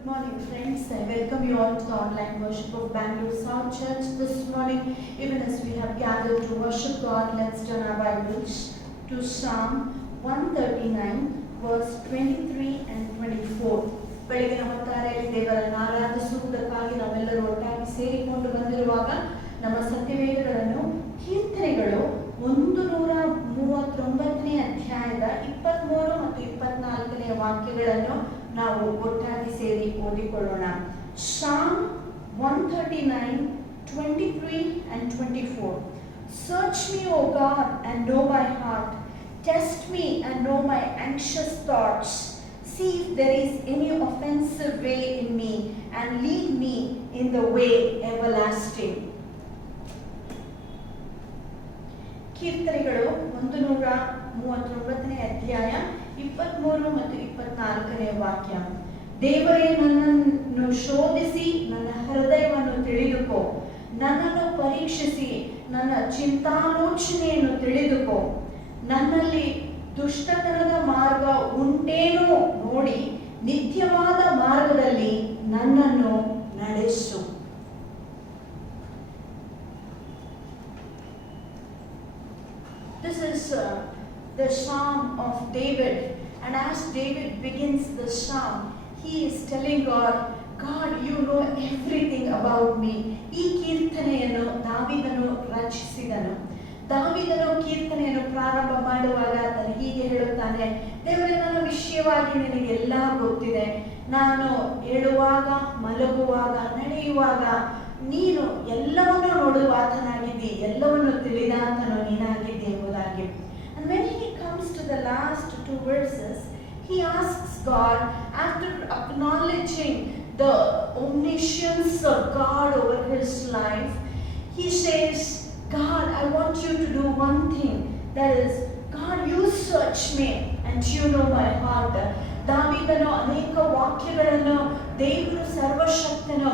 Good morning, friends. I welcome you all to the online worship of Bangalore South Church this morning. Even as we have gathered to worship God, let's turn our Bibles to Psalm 139, verse 23 and 24. ಬೆಳಗಿನ ಹೊತ್ತಾರೆಯಲ್ಲಿ ದೇವರನ್ನು ಆರಾಧಿಸುವುದಕ್ಕಾಗಿ ನಾವೆಲ್ಲರೂ ಒಟ್ಟಾಗಿ ಸೇರಿಕೊಂಡು ಬಂದಿರುವಾಗ ನಮ್ಮ ಸತ್ಯವೇದಗಳನ್ನು ಕೀರ್ತನೆಗಳು 139ನೇ ಅಧ್ಯಾಯದ 23 ಮತ್ತು 24ನೇ ವಾಕ್ಯಗಳನ್ನು ನಾವು ಒಟ್ಟಾಗಿ ಸೇರಿ ಓದಿಕೊಳ್ಳೋಣ. Psalm 139, 23 and 24. Search me, O God, and know my heart. Test me and know my anxious thoughts. See if there is any offensive way in me, and lead me in the way everlasting. ಕೀರ್ತನೆಗಳು 139ನೇ ಅಧ್ಯಾಯ 23 ಮತ್ತು 24ನೇ ವಾಕ್ಯ. ದೇವರೇ, ನನ್ನನ್ನು ಶೋಧಿಸಿ ನನ್ನ ಹೃದಯವನ್ನು ತಿಳಿದುಕೋ, ನನ್ನನ್ನು ಪರೀಕ್ಷಿಸಿ ನನ್ನ ಚಿಂತಾಲೋಚನೆಯನ್ನು ತಿಳಿದುಕೋ, ನನ್ನಲ್ಲಿ ದುಷ್ಟತನದ ಮಾರ್ಗ ಉಂಟೇನೋ ನೋಡಿ ನಿತ್ಯವಾದ ಮಾರ್ಗದಲ್ಲಿ ನನ್ನನ್ನು ನಡೆಸು. This is the Psalm of David, and as David begins the psalm, he is telling God, God, you know everything about me. ಈ ಕೀರ್ತನೆಯನ್ನು ದಾವೀದನು ರಚಿಸಿದನು. ದಾವೀದನು ಕೀರ್ತನೆಯನ್ನು ಪ್ರಾರಂಭ ಮಾಡುವಾಗ ಆತನು ಹೀಗೆ ಹೇಳುತ್ತಾನೆ, ದೇವರೇ, ನನ್ನ ವಿಷಯವಾಗಿ ನಿನಗೆಲ್ಲ ಗೊತ್ತಿದೆ. ನಾನು ಏಳುವಾಗ, ಮಲಗುವಾಗ, ನಡೆಯುವಾಗ ನೀನು ಎಲ್ಲವನ್ನೂ ನೋಡುವ ಆತನಾಗಿದ್ದಿ, ಎಲ್ಲವನ್ನು ತಿಳಿದಾತನು ನೀನಾಗಿದ್ದಿ ಎಂಬುದಾಗಿ. And when he comes to the last two verses, he asks God, after acknowledging the omniscience of God over his life, he says, God, I want you to do one thing. That is, God, you search me and you know my heart. ದಾವೀದನು ಅನೇಕ ವಾಕ್ಯಗಳನ್ನು ದೇವರು ಸರ್ವಶಕ್ತನು,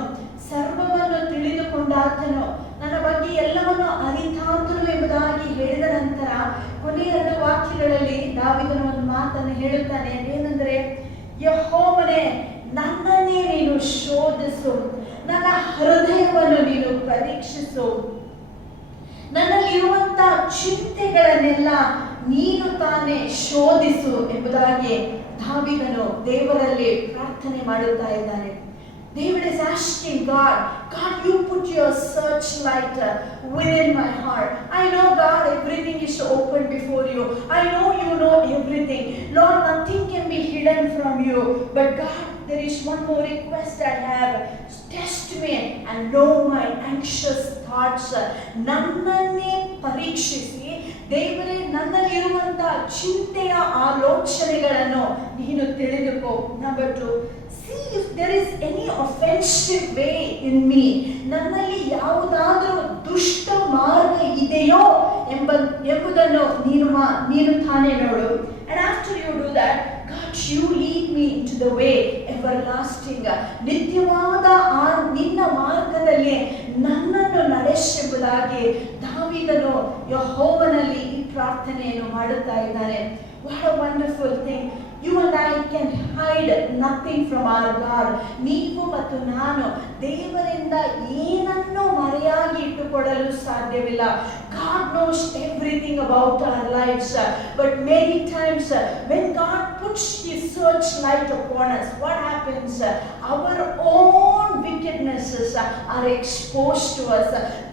ಸರ್ವವನ್ನು ತಿಳಿದುಕೊಂಡಾತನು, ನನ್ನ ಬಗ್ಗೆ ಎಲ್ಲವನ್ನು ಅರಿತಾತನು ಎಂಬುದಾಗಿ ಹೇಳಿದ ನಂತರ ಕೊನೆಯ 2 ವಾಕ್ಯಗಳಲ್ಲಿ ದಾವೀದನು ಒಂದು ಮಾತನ್ನು ಹೇಳುತ್ತಾನೆ. ಏನಂದರೆ, ಯೆಹೋವನೇ, ನನ್ನನ್ನೇ ನೀನು ಶೋಧಿಸು, ನನ್ನ ಹೃದಯವನ್ನು ನೀನು ಪರೀಕ್ಷಿಸು, ನನ್ನಲ್ಲಿರುವಂತಹ ಚಿಂತೆಗಳನ್ನೆಲ್ಲ ನೀನು ತಾನೇ ಶೋಧಿಸು ಎಂಬುದಾಗಿ ದಾವೀದನು ದೇವರಲ್ಲಿ ಪ್ರಾರ್ಥನೆ ಮಾಡುತ್ತಾ ಇದ್ದಾನೆ. David is asking God, God, you put your searchlight within my heart. I know, God, everything is open before you. I know you know everything. Lord, nothing can be hidden from you. But God, there is one more request I have. Test me and know my anxious thoughts. ನನ್ನನ್ನೇ ಪರೀಕ್ಷಿಸಿ, ದೇವರೇ, ನನ್ನಲ್ಲಿರುವಂತಹ ಚಿಂತೆಯ ಆಲೋಚನೆಗಳನ್ನು ನೀನು ತಿಳಿದುಕೋ. Number 2, see if there is any offensive way in me. ನನ್ನಲ್ಲಿ ಯಾವುದಾದರೂ ದುಷ್ಟ ಮಾರ್ಗ ಇದೆಯೋ ಎಂಬುದನ್ನು ನೀನು ತಾನೇ ನೋಡು. And after you do that, God, you lead me into the way everlasting. ನಿತ್ಯವಾದ ನಿನ್ನ ಮಾರ್ಗದಲ್ಲಿ ನನ್ನನ್ನು ನಡೆಸೆಂಬುದಾಗಿ ದಾವೀದನು ಯೆಹೋವನಲ್ಲಿ ಈ ಪ್ರಾರ್ಥನೆಯನ್ನು ಮಾಡುತ್ತಾ ಇದ್ದಾನೆ. What a wonderful thing. You and I can hide nothing from our God. ನೀವು ಮತ್ತು ನಾನು ದೇವರಿಂದ ಏನನ್ನೂ ಮರೆಯಾಗಿ ಇಟ್ಟುಕೊಳ್ಳಲು ಸಾಧ್ಯವಿಲ್ಲ. God knows everything about our lives. But many times when God puts His searchlight upon us, what happens? Our own wickednesses are exposed to us.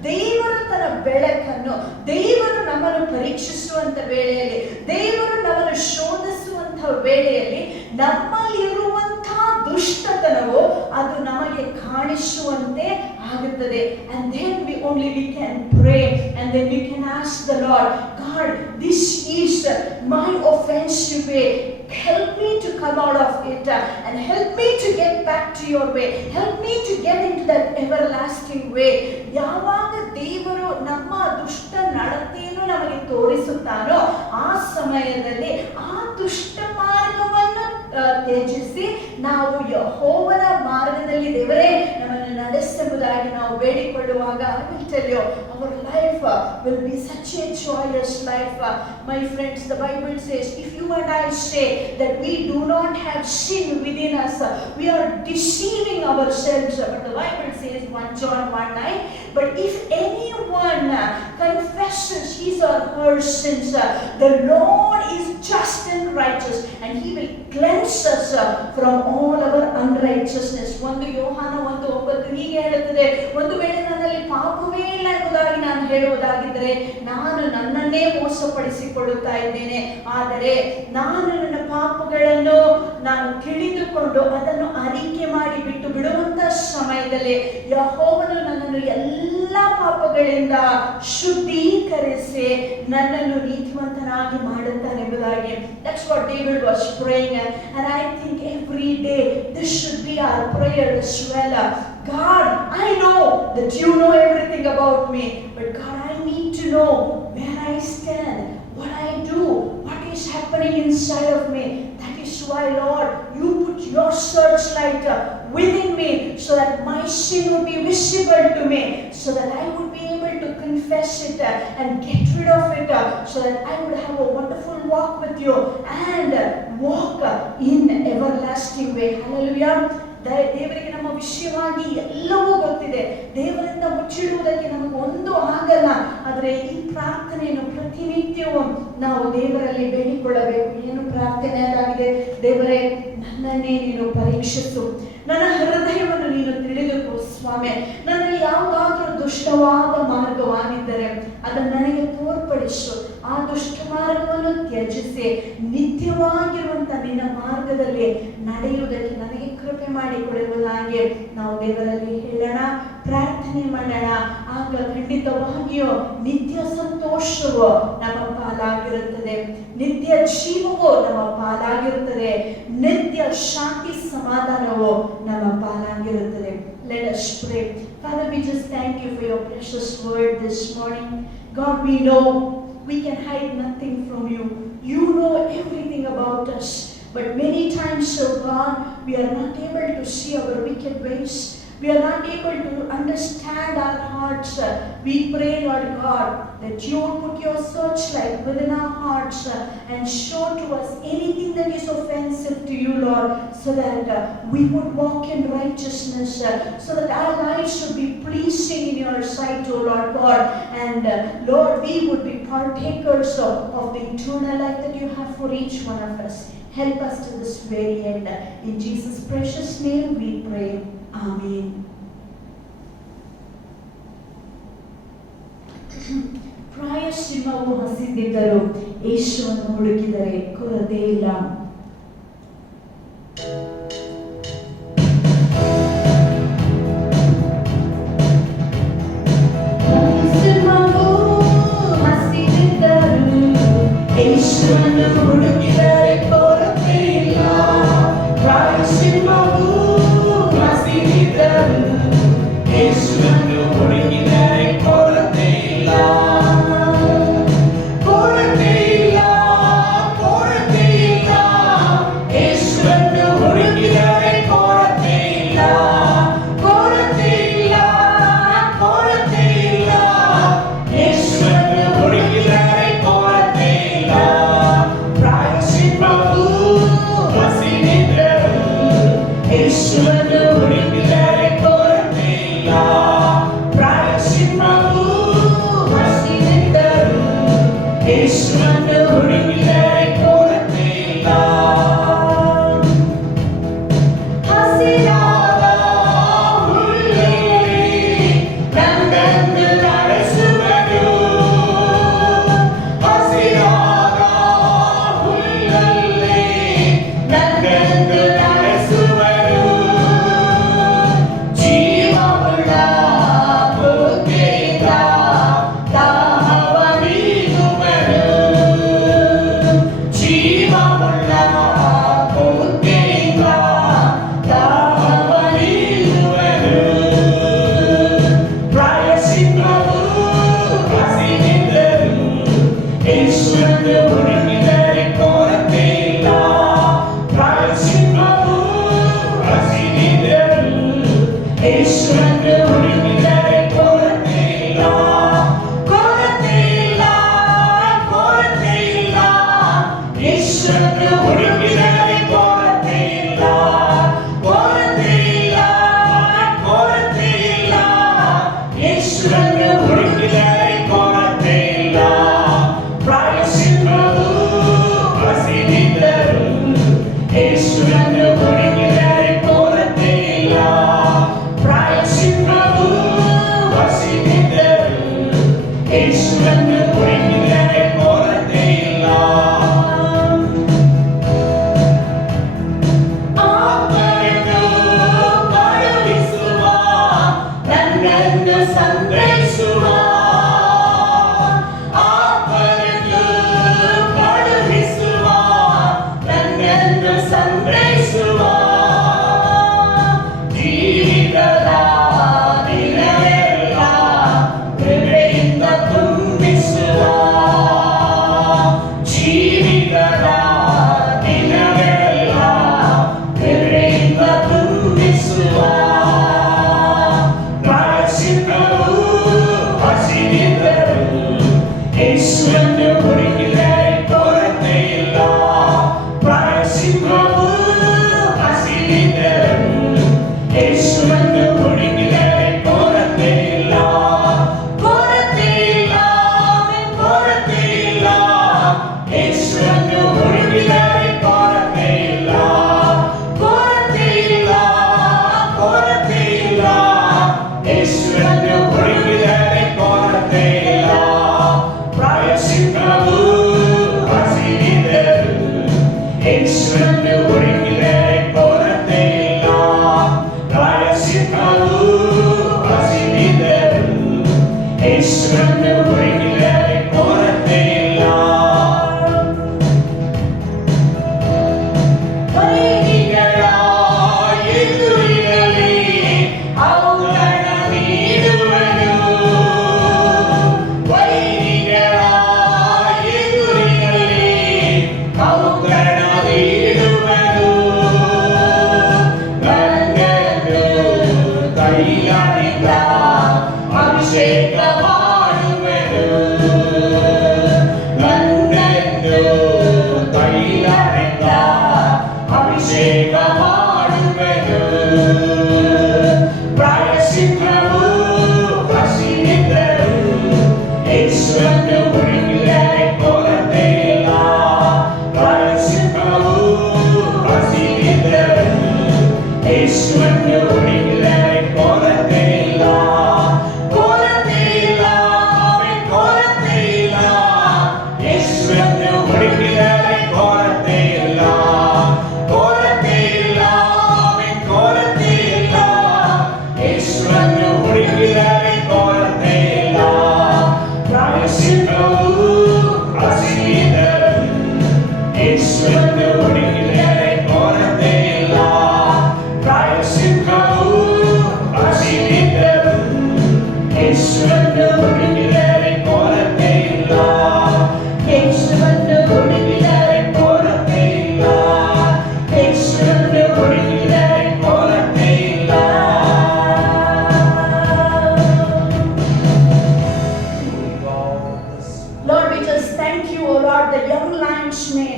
ದೇವರು ತನ್ನ ಬೆಳಕನ್ನು, ದೇವರು ನಮ್ಮನ್ನು ಪರೀಕ್ಷಿಸುವಂತ ವೇಳೆಯಲ್ಲಿ, ದೇವರು ನಮ್ಮನ್ನು ಶೋಧಿಸುವಂತ ವೇಳೆಯಲ್ಲಿ ನಮ್ಮಲ್ಲಿರುವಂತಹ ದುಷ್ಟತನವು ಅದು ನಮಗೆ ಕಾಣಿಸುವಂತೆ ಆಗುತ್ತದೆ. And then we can pray, and then we can ask the Lord, God, this is my offensive way. Help me to come out of it, and help me to get back to your way. Help me to get into that everlasting way. ಯಾವಾಗ ದೇವರು ನಮ್ಮ ದುಷ್ಟ ನಡತೆಯನ್ನು ನಮಗೆ ತೋರಿಸುತ್ತಾನೋ ಆ ಸಮಯದಲ್ಲಿ ಆ ದುಷ್ಟ ಮಾರ್ಗವನ್ನು ತ್ಯಜಿಸಿ ನಾವು ಯೆಹೋವನ ಮಾರ್ಗದಲ್ಲಿ ದೇವರೇ ನಮ್ಮನ್ನು ನಡೆಸೆಂಬುದಾಗಿ ನಾವು ನಾವು ಬೇಡಿಕೊಳ್ಳುವಾಗ I will tell you, our life will be such a joyous life. My friends, the Bible says, if you and I say that we do not have sin within us, we are deceiving ourselves. But the Bible says, 1 John 1:9, but if anyone confesses his or her sins, the Lord is just and righteous, and he will cleanse us from all our unrighteousness. 1 ಯೋಹಾನ 1:9 ಹೀಗೆ ಹೇಳುತ್ತದೆ, ಒಂದು ವೇಳೆ ನನ್ನಲ್ಲಿ ಪಾಪವೇ ಇಲ್ಲ ಎಂಬುದಾಗಿ ನಾನು ಹೇಳುವುದಾಗಿದ್ದರೆ ನಾನು ನನ್ನನ್ನೇ ಮೋಸಪಡಿಸಿಕೊಳ್ಳುತ್ತಾ ಇದ್ದೇನೆ. ಆದರೆ ನಾನು ನನ್ನ ಪಾಪಗಳನ್ನು ನಾನು ತಿಳಿದುಕೊಂಡು ಅದನ್ನು ಅರಿಕೆ ಮಾಡಿ ಬಿಟ್ಟು ಬಿಡುವಂತ ಸಮಯದಲ್ಲಿ ಯೆಹೋವನು ನನ್ನನ್ನು ಎಲ್ಲ ಪಾಪಗಳಿಂದ ಶುದ್ಧೀಕರಿಸಿ ನನ್ನನ್ನು ನೀತಿವಂತನಾಗಿ ಮಾಡುತ್ತಾನೆ ಎಂಬುದಾಗಿ. That's what David was praying, and I think every day this should be our prayer as well. God, I know that you know everything about me, but God, I need to know where I stand, what I do, what is happening inside of me. That is why, Lord, you put your searchlight within me so that my sin would be visible to me, so that I would be able to confess it and get rid of it, so that I would have a wonderful walk with you and walk in everlasting way. Hallelujah. ದೇವರಿಗೆ ನಮ್ಮ ವಿಷಯವಾಗಿ ಎಲ್ಲವೂ ಗೊತ್ತಿದೆ. ದೇವರಿಂದ ಮುಚ್ಚಿಡುವುದಕ್ಕೆ ನಮಗೆ ಒಂದು ಆಗಲ್ಲ. ಆದರೆ ಈ ಪ್ರಾರ್ಥನೆಯನ್ನು ಪ್ರತಿನಿತ್ಯವೂ ನಾವು ದೇವರಲ್ಲಿ ಬೇಡಿಕೊಳ್ಳಬೇಕು. ಏನು ಪ್ರಾರ್ಥನೆ ಅದಾಗಿದೆ? ದೇವರೇ, ನನ್ನನ್ನೇ ನೀನು ಪರೀಕ್ಷಿಸು, ನನ್ನ ಹೃದಯವನ್ನು ನೀನು ತಿಳಿದುಕೋ ಸ್ವಾಮಿ. ನನ್ನಲ್ಲಿ ಯಾವುದಾದ್ರೂ ದುಷ್ಟವಾದ ಮಾರ್ಗವಾಗಿದ್ದರೆ ಅದನ್ನು ನನಗೆ ತೋರ್ಪಡಿಸು. ಆ ದುಷ್ಟ ಮಾರ್ಗವನ್ನು ತ್ಯಜಿಸಿ ನಿತ್ಯವಾಗಿರುವಂತ ನಿನ್ನ ಮಾರ್ಗದಲ್ಲಿ ನಡೆಯುವುದಕ್ಕೆ ನನಗೆ ಕೃಪೆ ಮಾಡಿಕೊಡುವುದಾಗಿ ನಾವು ದೇವರಲ್ಲಿ ಹೇಳೋಣ, ಪ್ರಾರ್ಥನೆ ಮಾಡೋಣ. ಆಗ ಖಂಡಿತವಾಗಿಯೂ ನಿತ್ಯ ಸಂತೋಷವು ನಮ್ಮ ಪಾಲಾಗಿರುತ್ತದೆ, ನಿತ್ಯ ಜೀವವು ನಮ್ಮ ಪಾಲಾಗಿರುತ್ತದೆ, ನಿತ್ಯ ಶಾಂತಿ ಸಮಾಧಾನವು ನಮ್ಮ ಪಾಲಾಗಿರುತ್ತದೆ. Let us pray. Father, we just thank you for your precious word this morning. God, we know we can hide nothing from you. You know everything about us. But many times, oh God, we are not able to see our wicked ways. We are not able to understand our hearts. We pray, Lord God, that you would put your searchlight within our hearts and show to us anything that is offensive to you, Lord, so that we would walk in righteousness, so that our lives should be pleasing in your sight, O Lord God. And Lord, we would be partakers of the eternal life that you have for each one of us. Help us to this very end. In Jesus' precious name we pray. Amen. ಪ್ರಾಯಶ್ಚಿತ್ತವು ಹಸಿದಿದ್ದರು, ಯೇಸುವನ್ನು ಹುಡುಕಿದರೆ ಕೊರತೆ ಇಲ್ಲ. ಯೇಸುವನ್ನು ಹುಡುಕಿದರೆ ಕೊರತೆ ಇಲ್ಲ. ಪ್ರಾಯಶ್ಚಿತ್ತವು ಹಸಿದಿದ್ದರು, ಯೇಸುವನ್ನು ಹುಡುಕಿದರೆ ಕೊರತೆ ಇಲ್ಲ. ಕೊರತೆ ಇಲ್ಲ, ಕೊರತೆ ಇಲ್ಲ, ಯೇಸುವನ್ನು ಹುಡುಕಿದರೆ ಕೊರತೆ ಇಲ್ಲ. ಕೊರತೆ ಇಲ್ಲ, ಕೊರತೆ ಇಲ್ಲ, ಯೇಸುವನ್ನು ಹುಡುಕಿದರೆ ಕೊರತೆ ಇಲ್ಲ. ಪ್ರಾಯಶ್ಚಿತ್ತವು ಹಸಿದಿದ್ದರು, ಯೇಸುವನ್ನು ಹುಡುಕಿದರೆ ಕೊರತೆ ಇಲ್ಲ. ಪ್ರಾಯಶ್ಚಿತ್ತವು ಹಸಿದಿದ್ದರು, ಯೇಸುವನ್ನು ಹುಡುಕಿದರೆ ಕೊರತೆ ಇಲ್ಲ. ಹಸಿರಾದ ಹುಲ್ಲಲ್ಲಿ ನನ್ನನ್ನು ನಡೆಸುವರು. ಹಸಿರಾದ ಹುಲ್ಲಲ್ಲಿ ನನ್ನನ್ನು ನಡೆಸುವರು. ಯೇಸುವನ್ನು ಹುಡುಕಿದರೆ ಕೊರತೆ ಇಲ್ಲ, ಕೊರತೆ ಇಲ್ಲ, ಕೊರತೆ ಇಲ್ಲ. ಯೇಸುವನ್ನು ಹುಡುಕಿದರೆ ಕೊರತೆ ಇಲ್ಲ, ಕೊರತೆ ಇಲ್ಲ, ಕೊರತೆ ಇಲ್ಲ. ಯೇಸುವನ್ನು ಹುಡುಕಿದರೆ ಕೊರತೆ ಇಲ್ಲ. ಪ್ರಾಯಶ್ಚಿತ್ತವು ಹಸಿರಿದರು, ಯೇಸುವನ್ನು ಹುಡುಕಿದರೆ ಕೊರತೆ ಇಲ್ಲ. ಪ್ರಾಯಶ್ಚಿತ್ತವು ಹಸಿರಿದರು, ಯೇಸುವನ್ನು ಹುಡುಕಿದರೆ ಕೊರತೆ ಇಲ್ಲ. ವೈರಿಗಳ ಎದುರಿನಲ್ಲಿ ಔತಣ ನೀಡುವನು, ವೈರಿಗಳ ಎದುರಿನಲ್ಲಿ ಔತಣ ನೀಡುವನು. ನನ್ನನ್ನು ತೈಲದಿಂದ ಅಭಿಷೇಕ ಮಾಡುವೆನು, ನನ್ನನ್ನು ತೈಲದಿಂದ ಅಭಿಷೇಕ ಮಾಡುವೆನು. ಪ್ರಾಯಶ್ಚಿತ್ತವು ಹಸಿರಿದ್ದರು, ಯೇಸುವನ್ನು ಹುಡುಕಿದರೆ ಕೊರತೆ ಇಲ್ಲ. ಪ್ರಾಯಶ್ಚಿತ್ತವು ಹಸಿರಿದ್ದರು, ಯೇಸುವನ್ನು ಹುಡುಕಿದರೆ ಕೊರತೆ ಇಲ್ಲ, ಕೊರತೆ ಇಲ್ಲ, ಕೊರತೆ ಇಲ್ಲ. ಯೇಸುವನ್ನು ಹುಡುಕಿದರೆ ಕೊರತೆ ಇಲ್ಲ, ಕೊರತೆ ಇಲ್ಲ, ಕೊರತೆ ಇಲ್ಲ. ಯೇಸುವನ್ನು ಹುಡುಕಿದರೆ ಕೊರತೆ ಇಲ್ಲ. ಪ್ರಾಯಶ್ಚಿತ್ತವು ಹಸಿರಿದ್ದರು, ಯೇಸುವನ್ನು ಹುಡುಕಿದರೆ ಕೊರತೆ ಇಲ್ಲ. ಪ್ರಾಯಶ್ಚಿತ್ತವು ಹಸಿರಿದ್ದರು, ಯೇಸುವನ್ನು ಹುಡುಕಿದರೆ ಕೊರತೆ ಇಲ್ಲ. ಯೇಸುವನ್ನು ಹುಡುಕಿದರೆ ಕೊರತೆ ಇಲ್ಲ, ಯೇಸುವನ್ನು ಹುಡುಕಿದರೆ ಕೊರತೆ ಇಲ್ಲ. Lord, we just thank you, O Lord, the young lions may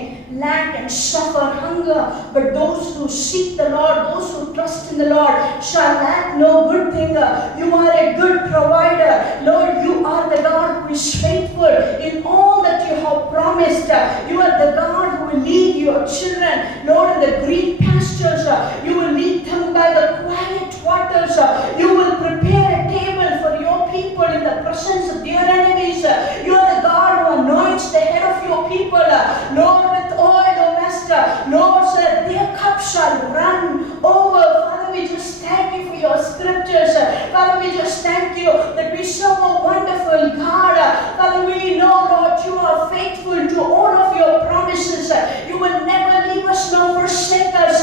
lack and suffer hunger, but those who seek the Lord, those who trust in the Lord, shall lack no good thing. You are a good provider. Lord, you are the God who is faithful in all that you have promised. You are the God who will lead your children, Lord, in the green pastures. You will lead them by the quiet waters. You will prepare a table for your people in the presence of their enemies. You are the God who anoints the head of your people, Lord, with oil, O Master. Lord, sir, their cup shall run over. Father, we just thank you for your scriptures. Father, we just thank you that we serve a wonderful God. Father, we know, Lord, you are faithful to all of your promises. You will never leave us nor forsake us.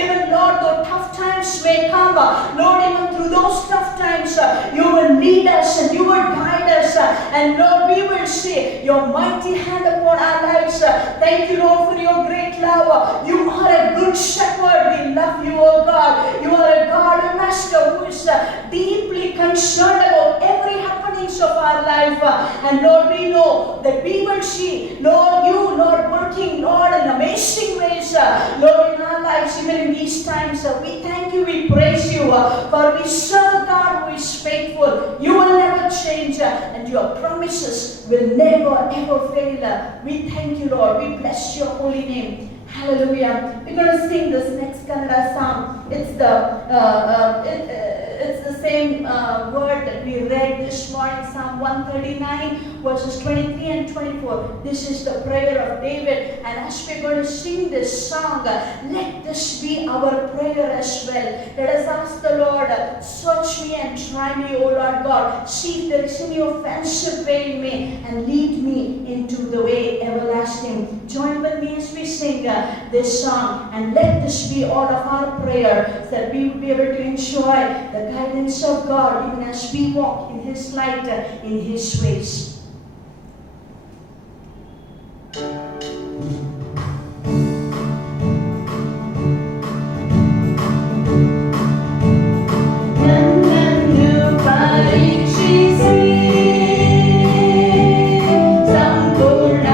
Even, Lord, though tough times may come, Lord, even through those tough times, you will lead us and you will guide us. And Lord, we will see your mighty hand upon our lives. Thank you, Lord, for your great love. You are a good shepherd. We love you, oh God. You are a God, a Master, who is deeply concerned about every happenings of our life. And Lord, we know that we will see, Lord, you, Lord, working, Lord, in amazing ways, Lord, in our lives, even in these times. We thank you, we praise you, for we serve a God who is faithful. You will never change, and your promises will never ever fail. We thank you, Lord. We bless your holy name. Hallelujah. We're going to sing this next Kannada song. It's the same word that we read this morning, Psalm 139, verses 23 and 24. This is the prayer of David. And as we're going to sing this song, let this be our prayer as well. Let us ask the Lord, search me and try me, O Lord God. See if there is any offensive way in me and lead me into the way everlasting. Join with me as we sing this song, and let this be all of our prayer, so that we will be able to enjoy the guidance of God even as we walk in His light, in His ways. ಸಂಪೂರ್ಣ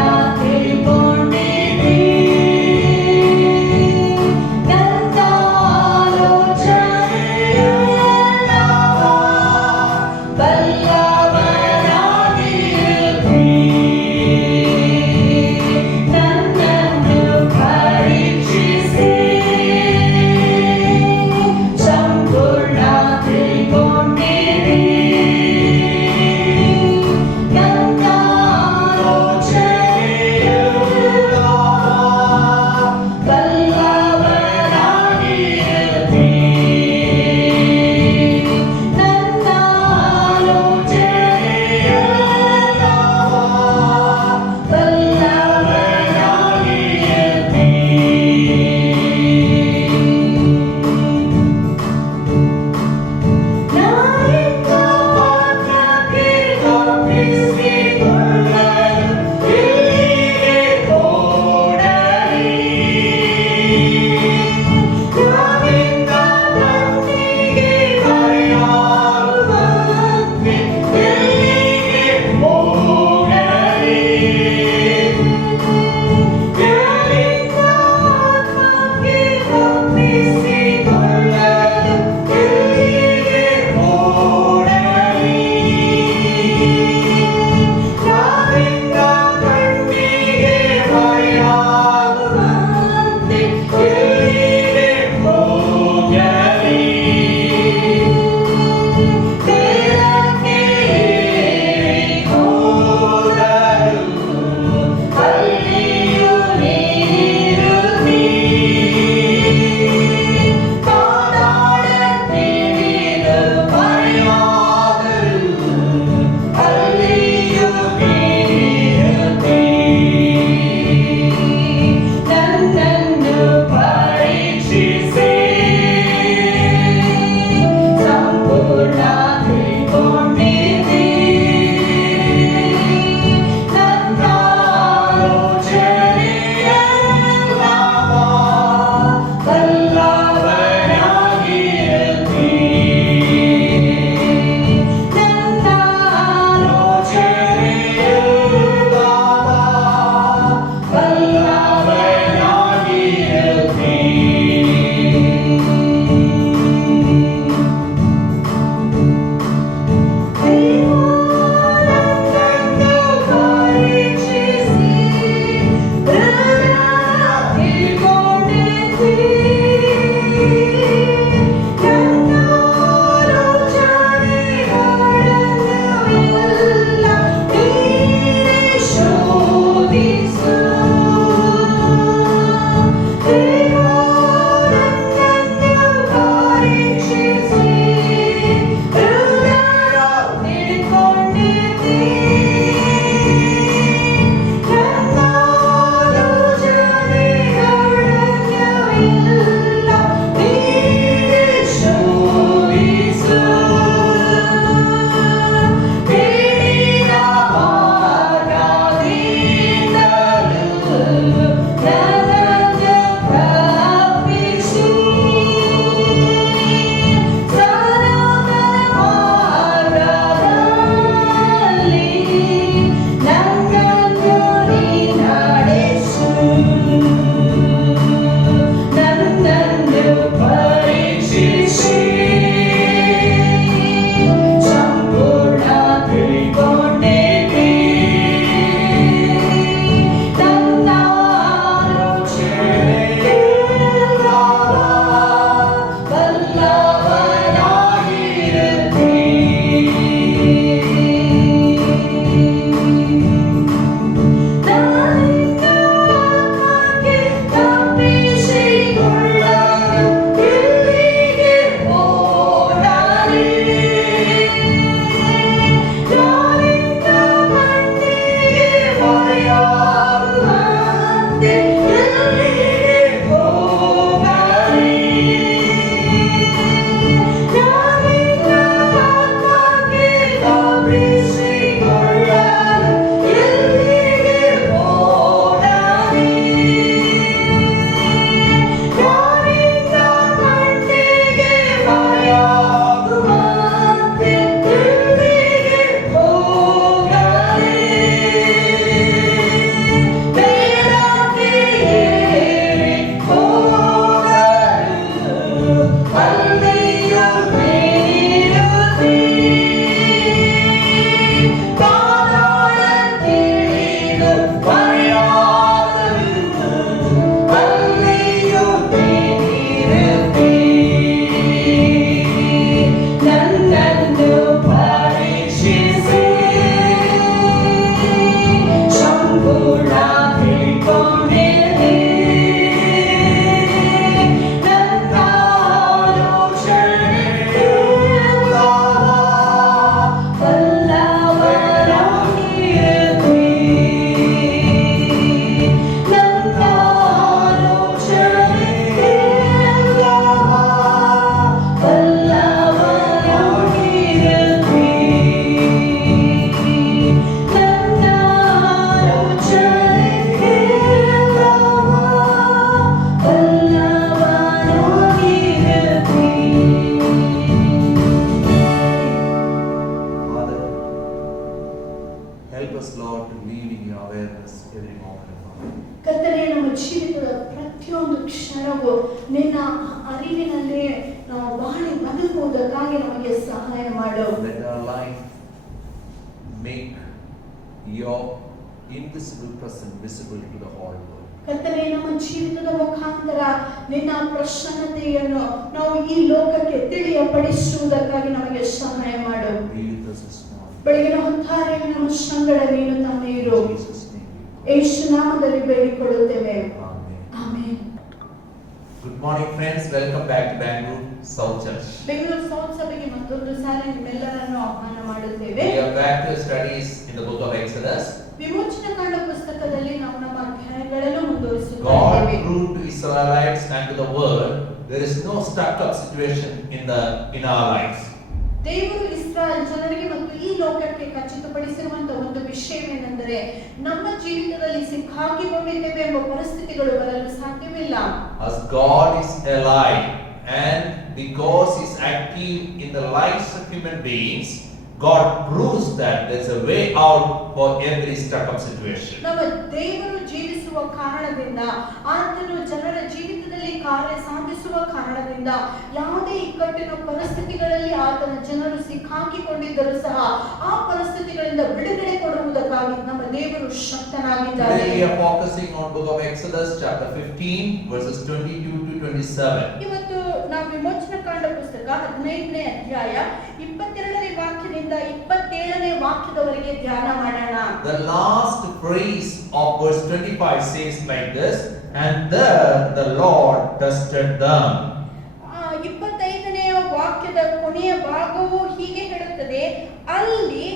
ಕರ್ತನೇ, ನಮ್ಮ ಜೀವಿತದ ಪ್ರತಿಯೊಂದು ಕ್ಷಣವೂ ನಿನ್ನ ಅರಿವಿನಲ್ಲಿ ನಾವು ಬಾಳಿ ಬದುಕುವುದಕ್ಕಾಗಿ ನಮಗೆ ಸಹಾಯ ಮಾಡು. Let our life make your invisible presence visible to the whole world. ಕರ್ತನೇ, ನಮ್ಮ ಜೀವಿತದ ಮುಖಾಂತರ ನಿನ್ನ ಪ್ರಸನ್ನತೆಯನ್ನು ನಾವು ಈ ಲೋಕಕ್ಕೆ ತಿಳಿಯಪಡಿಸುವುದಕ್ಕಾಗಿ ನಮಗೆ ಸಹಾಯ ಮಾಡು. Be with us this morning. ಬೆಳಗಿನ ಹೊತ್ತಾರೆ ನಮ್ಮ ಸಂಗಡ ನೀನು ತಾನೇ ಇರು. In Jesus' name. ಯೇಸು ನಾಮದಲ್ಲಿ ಬೇಡಿಕೊಳ್ಳುತ್ತೇವೆ. Amen. Amen. Good morning, friends. Welcome back to Bangalore South Church. Bengaluru south ಸಭೆಗೆ ಮತ್ತೊಂದು ಸಾರಿ ನಿಮ್ಮೆಲ್ಲರನ್ನು ಆಹ್ವಾನ ಮಾಡುತ್ತೇವೆ. We are back to studies in the book of Exodus. ವಿಮೋಚನ ಕಾಂಡ ಪುಸ್ತಕದಲ್ಲಿ ನಾವು ನಮ್ಮ ಅಧ್ಯಾಯಗಳನ್ನು ಮುಂದುವರಿಸುತ್ತೇವೆ. God proved to Israelites and to the world there is no stuck-up situation in our lives. ದೇವರು ಇಸ್ರಾಯೇಲ್ ಜನರಿಗೆ ಮತ್ತು ಈ ಲೋಕಕ್ಕೆ ಖಚಿತಪಡಿಸಿರುವಂತಹ ಒಂದು ವಿಷಯವೇನೆಂದರೆ ನಮ್ಮ ಜೀವಿತದಲ್ಲಿ ಸಿಕ್ಕಾಕಿಕೊಂಡಿದ್ದೇವೆ ಎಂಬ ಪರಿಸ್ಥಿತಿಗಳು ಬರಲು ಸಾಧ್ಯವಿಲ್ಲ. As God is alive and because He is active in the lives of human beings, God proves that there's a way out for every stuck-up situation. ನಮ್ಮ ದೇವರು ಜೀವಿಸುವ ಕಾರಣದಿಂದ, ಆತನು ಜನರ ಜೀವಿತದಲ್ಲಿ ಕಾರ್ಯ ಸಾಧಿಸುವ ಕಾರಣದಿಂದ, ಯಾವುದೇ ಇಕ್ಕಟ್ಟಿನ ಪರಿಸ್ಥಿತಿಗಳಲ್ಲಿ ಆತನ ಜನರು ಸಿಕ್ಕಾಕಿಕೊಂಡಿದ್ದರೂ ಸಹ ಆ ಪರಿಸ್ಥಿತಿಗಳಿಂದ ಬಿಡುಗಡೆ ಕೊಡುವುದಕ್ಕಾಗಿ ನಮ್ಮ ದೇವರು ಶಕ್ತನಾಗಿದ್ದಾರೆ. Today we are focusing on book of Exodus chapter 15 verses 22 to 27. ಇವತ್ತು ನಾವು ವಿಮೋಚನ ಕಾಂಡ ಪುಸ್ತಕ 15ನೇ ಅಧ್ಯಾಯ 22ನೇ ವಾಕ್ಯದಿಂದ 27ನೇ ವಾಕ್ಯದವರೆಗೆ ಧ್ಯಾನ ಮಾಡೋಣ. The last phrase of verse 25 says like this, and there the Lord tested them. 25ನೇ ವಾಕ್ಯದ ಕೊನೆಯ ಭಾಗವು ಹೀಗೆ ಹೇಳುತ್ತದೆ, ಅಲ್ಲಿ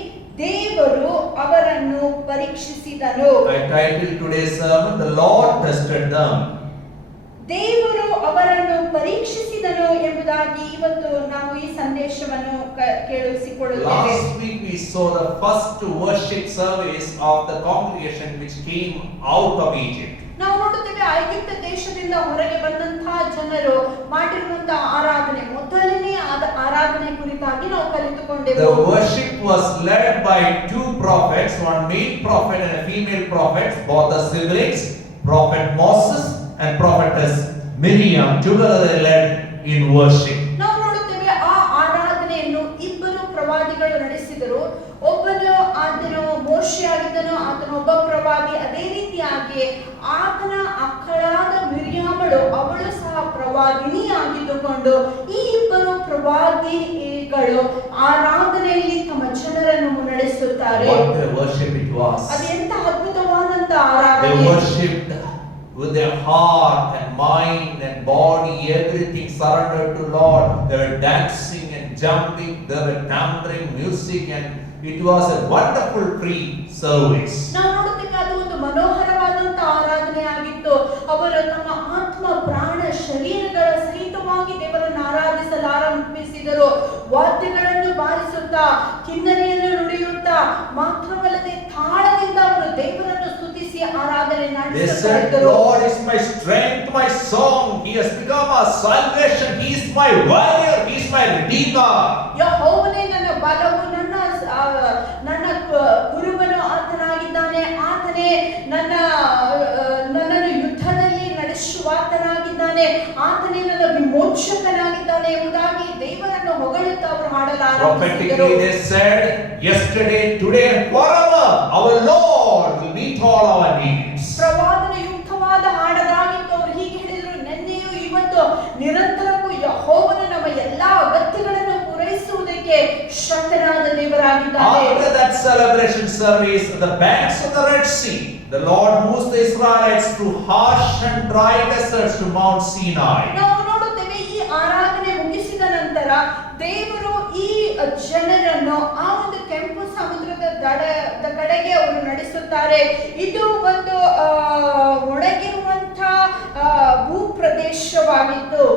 ದೇವರು ಅವರನ್ನು ಪರೀಕ್ಷಿಸಿದನು. I titled today's sermon, The Lord Tested Them. ದೇವರು ಅವರನ್ನು ಪರೀಕ್ಷಿಸಿದನು ಎಂಬುದಾಗಿ ಇವತ್ತು ನಾವು ಈ ಸಂದೇಶವನ್ನು ಕೇಳಿಸಿಕೊಳ್ಳುತ್ತೇವೆ. Last week we saw the first worship service of the congregation which came out of Egypt. ನಾವು ನೋಡುತ್ತೇವೆ, ಐಗುಪ್ತ ದೇಶದಿಂದ ಹೊರಗೆ ಬಂದಂತಹ ಜನರು ಮಾಡಿರುವಂತಹ ಆರಾಧನೆ, ಮೊದಲನೇ ಆರಾಧನೆ ಕುರಿತಾಗಿ ನಾವು ಕಲಿತುಕೊಂಡೆವು. The worship was led by two prophets, one male prophet and a female prophet, both the siblings, prophet Moses and prophetess Miriam. Together they led in worship. ನಾವು ನೋಡುತ್ತೇವೆ, ಆ ಆರಾಧನೆಯನ್ನು ಇಬ್ಬರು ಪ್ರವಾದಿಗಳು ನಡೆಸಿದರು. ಒಬ್ಬನು ಆತನು ಮೋಶೆ ಆಗಿದ್ದನು, ಆತನ ಒಬ್ಬ ಪ್ರವಾದಿ. ಅದೇ ರೀತಿಯಾಗಿ ಆತನ ಅಕ್ಕಳಾದ ಮಿರಿಯಾಮಳು, ಅವಳು ಸಹ ಪ್ರವಾದಿನಿ ಆಗಿದ್ದುಕೊಂಡು ಈ ಇಬ್ಬರು ಪ್ರವಾದಿಗಳು ಆರಾಧನೆಯಲ್ಲಿ ತಮ್ಮ ಜನರನ್ನು ಮುನ್ನಡೆಸುತ್ತಾರೆ. What a worship it was. ಅದೆಂತ ಅದ್ಭುತವಾದಂತ They ಆರಾಧನೆ. worshipped with their heart and mind and body, everything surrendered to Lord. They were dancing and jumping, they were tambourine music, and it was a wonderful free service. ನಾವು ನೋಡುತ್ತೇವೆ, ಅದು ಒಂದು ಮನೋಹರವಾದಂತ ಆರಾಧನೆ ಆಗಿತ್ತು. ಅವರು ತಮ್ಮ ಆತ್ಮ ಪ್ರಾಣ ಶರೀರಗಳ ಸಹಿತವಾಗಿ ದೇವರನ್ನು ಆರಾಧಿಸಲು ಆರಂಭಿಸಿದರು. ವಾದ್ಯಗಳನ್ನು ಬಾರಿಸುತ್ತಾ, ಕಿನ್ನರಿಯನ್ನು ನುಡಿಯುತ್ತಾ, ಮಾತ್ರವಲ್ಲದೆ ತಾಳದಿಂದ ಅವರು ದೇವರನ್ನು ಸ್ತುತಿಸಿ ಆರಾಧನೆ They said, ನಡೆಸುತ್ತಿದ್ದರು. Lord is my strength, my song. He has become our salvation. He is my warrior. He is my redeemer. ಯೆಹೋವನೇ ನನ್ನ ಬಲವು, ನನ್ನ ಗುರುವನು ಆತನಾಗಿದ್ದಾನೆ. ಆತನೇ ನನ್ನನ್ನು ಯುದ್ಧದಲ್ಲಿ ನಡೆಸುವಾತನಾಗಿದ್ದಾನೆ. ಆತನೇ ನನ್ನ ವಿಮೋಚಕನಾಗಿದ್ದಾನೆ ಎಂಬುದಾಗಿ ದೇವರನ್ನು ಹೊಗಳುತ್ತಾ ಅವರು ಹಾಡಲು ಆರಂಭಿಸಿದರು. Prophetically they said, yesterday, today and forever, our Lord will meet all our needs. ಪ್ರವಾದನ ಯುಕ್ತವಾದ ಹಾಡಲಾಗಿತ್ತು. ಅವರು ಹೀಗೆ ಹೇಳಿದರು, ನೆನ್ನೆಯೂ ಇವತ್ತು ನಿರಂತರಕ್ಕೂ ಯೆಹೋವನು ನಮ್ಮ ಎಲ್ಲಾ ಅಗತ್ಯಗಳನ್ನು ಪೂರೈಸುವುದಕ್ಕೆ ಶಕ್ತನಾದ ದೇವರಾಗಿದ್ದಾನೆ. After that celebration service at the banks of the Red Sea, the Lord moves the Israelites through harsh and dry deserts to Mount Sinai. ನಾವು ನೋಡುತ್ತೇವೆ, ಈ ಆರಾಧನೆ ಮುಗಿಸಿದ ನಂತರ ದೇವರು ಈ ಜನರನ್ನು ಆ ಒಂದು ಕೆಂಪು ಸಮುದ್ರದ ದಡದ ಕಡೆಗೆ ಅವರು ನಡೆಸುತ್ತಾರೆ. ಇದು ಒಂದು ಒಣಗಿರುವಂತ ಭೂಪ್ರದೇಶವಾಗಿತ್ತು.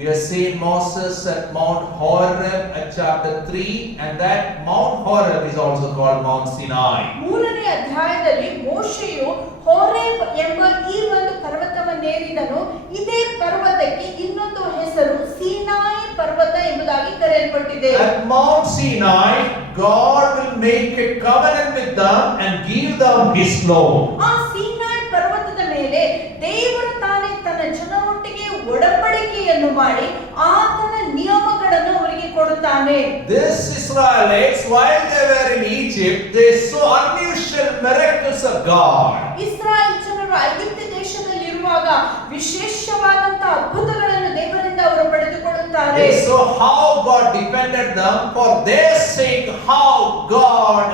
We have seen Moses at Mount Horeb at chapter 3, and that Mount Horeb is also called Mount Sinai. 3ನೇ ಅಧ್ಯಾಯದಲ್ಲಿ ಮೋಶೆಯು ಹೋರೇಬ್ ಎಂಬ ಈ ಒಂದು ಪರ್ವತವನ್ನೇರಿದನು. ಇದೇ ಪರ್ವತಕ್ಕೆ ಇನ್ನೊಂದು ಹೆಸರು ಸೀನಾಯಿ ಪರ್ವತ ಎಂಬುದಾಗಿ ಕರೆಯಲ್ಪಟ್ಟಿದೆ. At Mount Sinai, God will make a covenant with them and give them His law. ಆ ಸೀನಾಯಿ ಪರ್ವತ ಮಾಡಿ ಆತನ ನಿಯಮಗಳನ್ನು ಅವರಿಗೆ ಕೊಡುತ್ತಾನೆ. These Israelites, while they were in Egypt, they saw unusual miracles of God. Israel ಜನರು ಐಗುಪ್ತ ದೇಶದಲ್ಲಿ ಇರುವಾಗ ವಿಶೇಷವಾದಂತಹ ಅದ್ಭುತಗಳನ್ನು ದೇವರಿಂದ ಅವರು ಪಡೆದುಕೊಳ್ಳುತ್ತಾರೆ. They saw how God defended them for their sake, how God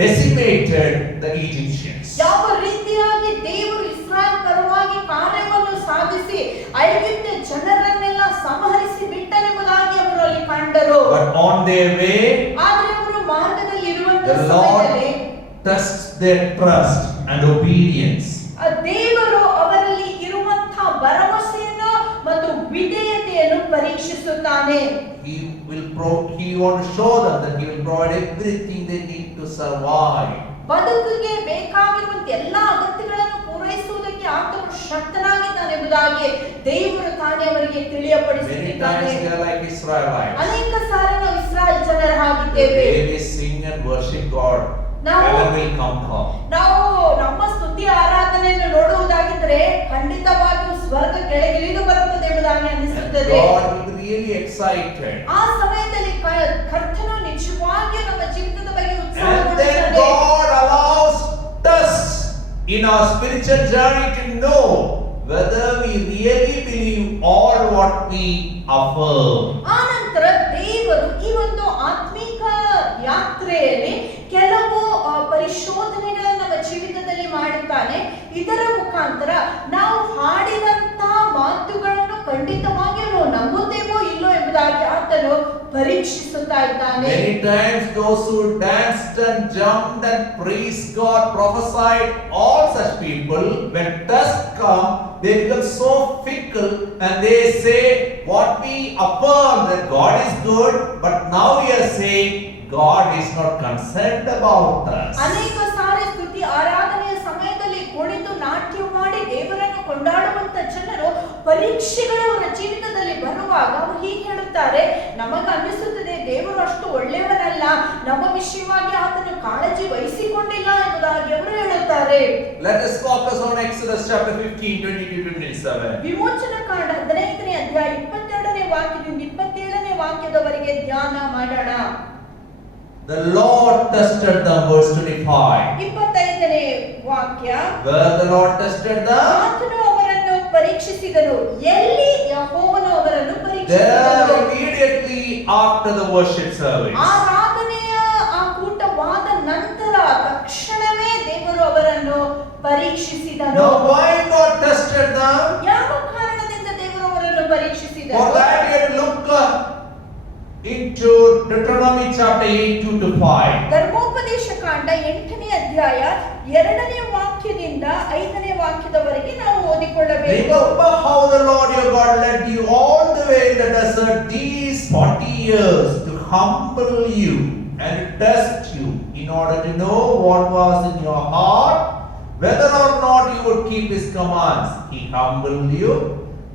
decimated the Egyptians. ಯಾವ ರೀತಿಯಾಗಿ ದೇವರು ಇಸ್ರಾಯೇಲ್ ಪರವಾಗಿ ಕಾರ್ಯವನ್ನು ಸಾಧಿಸಿ ಐಗುಪ್ತ ಜನರನ್ನೆಲ್ಲ ಸಂಹರಿಸಿ ಬಿಟ್ಟನೆಂಬುದಾಗಿ ಅವರು ಅಲ್ಲಿ ಕಂಡರು. But on their way, ಆದರೆ ಅವರು ಮಾರ್ಗದಲ್ಲಿ ಇರುವಂತ the ಸಮಯದಲ್ಲಿ Lord tests their trust and obedience. ದೇವರು ಅವರಲ್ಲಿ ಇರುವಂತಹ ಭರವಸೆಯನ್ನು ಮತ್ತು ವಿಧೇಯತೆಯನ್ನು ಪರೀಕ್ಷಿಸುತ್ತಾನೆ. He want to show them that He will provide everything they need to survive. ಬದುಕಿಗೆ ಬೇಕಾಗಿರುವಂತ ಎಲ್ಲಾ ಅಗತ್ಯಗಳನ್ನು ಪೂರೈಸುವುದಕ್ಕೆ ಆತನು ಶಕ್ತನಾಗಿದ್ದಾನೆ ಎಂಬುದಾಗಿ ದೇವರು ತಾನೇ ಅವರಿಗೆ Many ತಿಳಿಯಪಡಿಸುತ್ತಿದ್ದಾನೆ. times we are like Israelites. ಅನೇಕ ಸಾರಿ ನಾವು ಇಸ್ರಾಯೇಲ್ ಜನರ ಹಾಗಿದ್ದೇವೆ. When we sing and worship God, ನಾವು heaven will come down. ನಾವು ನಮ್ಮ ಸ್ತುತಿ ಆರಾಧನೆಯನ್ನು ನೋಡುವುದಾಗಿದ್ರೆ ಖಂಡಿತವಾಗಿಯೂ ಸ್ವರ್ಗ ಕೆಳಗಿಳಿದು ಬರುತ್ತದೆ ಎಂಬುದಾಗಿ And ಅನಿಸುತ್ತದೆ. God will be really excited. ಆ ಸಮಯದಲ್ಲಿ ಕರ್ತನು ನಿಜವಾಗಿಯೂ ನಮ್ಮ ಜೀವಿತದ ಬಗ್ಗೆ And then ಉತ್ಸಾಹಗೊಳ್ಳುತ್ತಾನೆ. God allows tests in our spiritual journey to know whether we really believe all what we affirm. ಆನಂತರ ದೇವರು ಈ ಒಂದು ಆತ್ಮಿಕ ಯಾತ್ರೆಯಲ್ಲಿ ಕೆಲವು ಪರಿಶೋಧನೆಗಳನ್ನು ನಮ್ಮ ಜೀವಿತದಲ್ಲಿ ಮಾಡುತ್ತಾನೆ. ಇದರ ಮುಖಾಂತರ ನಾವು ಹಾಡಿದಂತ ಮಾತುಗಳನ್ನು ಖಂಡಿತವಾಗಿಯೂ ನಾವು ನಂಬುತ್ತೇವೋ ಇಲ್ಲೋ ಎಂಬುದಾಗಿ ಆತನು ಪರೀಕ್ಷಿಸುತ್ತಾ ಇದ್ದಾನೆ. Many times those who danced and jumped and praised God, prophesied, all such people, when tests come, they become so fickle and they say what we affirm that God is good, but now we are saying God is not concerned about us. ಅನೇಕ ಸಾರಿ ಸ್ತುತಿ ಆರಾಧನೆಯ ಸಮಯದಲ್ಲಿ ಕುಣಿದು ನಾಟ್ಯ ಮಾಡಿ ದೇವರನ್ನು ಕೊಂಡಾಡುವಂತ ಜನರು ಪರೀಕ್ಷೆಗಳು ಅವರ ಜೀವಿತದಲ್ಲಿ ಬರುವಾಗ ಅವರು ಹೀಗೆ ಹೇಳುತ್ತಾರೆ, ನಮಗ ಅನ್ನಿಸುತ್ತದೆ ದೇವರು ಅಷ್ಟು ಒಳ್ಳೆಯವನಲ್ಲ, ನಮ್ಮ ವಿಷಯವಾಗಿ ಆತನು ಕಾಳಜಿ ವಹಿಸಿಕೊಂಡಿಲ್ಲ ಎಂಬುದಾಗಿ ಅವರು ಹೇಳುತ್ತಾರೆ. Let us focus on Exodus chapter 15, 22-27. ವಿಮೋಚನ ಕಾಂಡ 15ನೇ ಅಧ್ಯಾಯ 22ನೇ ವಾಕ್ಯದಿಂದ 27ನೇ ವಾಕ್ಯದವರೆಗೆ ಧ್ಯಾನ ಮಾಡೋಣ. The Lord tested them, verse 25. 25ನೇ ವಾಕ್ಯ, Where the Lord tested them? ಆತನು ಅವರನ್ನು ಪರೀಕ್ಷಿಸಿದನು. ಎಲ್ಲಿ ಯೆಹೋವನು ಅವರನ್ನು There ಪರೀಕ್ಷಿಸಿದನು? immediately after the worship service. ಆರಾಧನೆಯ ಆ ಕೂಟವಾದ ನಂತರ ತಕ್ಷಣವೇ ದೇವರು ಅವರನ್ನು ಪರೀಕ್ಷಿಸಿದನು. Now why God tested them? ಯಾವ ಕಾರಣದಿಂದ ದೇವರು ಅವರನ್ನು ಪರೀಕ್ಷಿಸಿದನು? For that we have to look into Deuteronomy chapter 8, 2-5. ಧರ್ಮೋಪದೇಶ ಕಾಂಡ 8ನೇ ಅಧ್ಯಾಯ 2ನೇ ವಾಕ್ಯದಿಂದ 5ನೇ ವಾಕ್ಯದವರೆಗೆ ನಾವು ಓದಿಕೊಳ್ಳಬೇಕು. Remember how the Lord your God led you all the way in the desert these 40 years to humble you and to test you in order to know what was in your heart, whether or not you would keep His commands. He humbled you,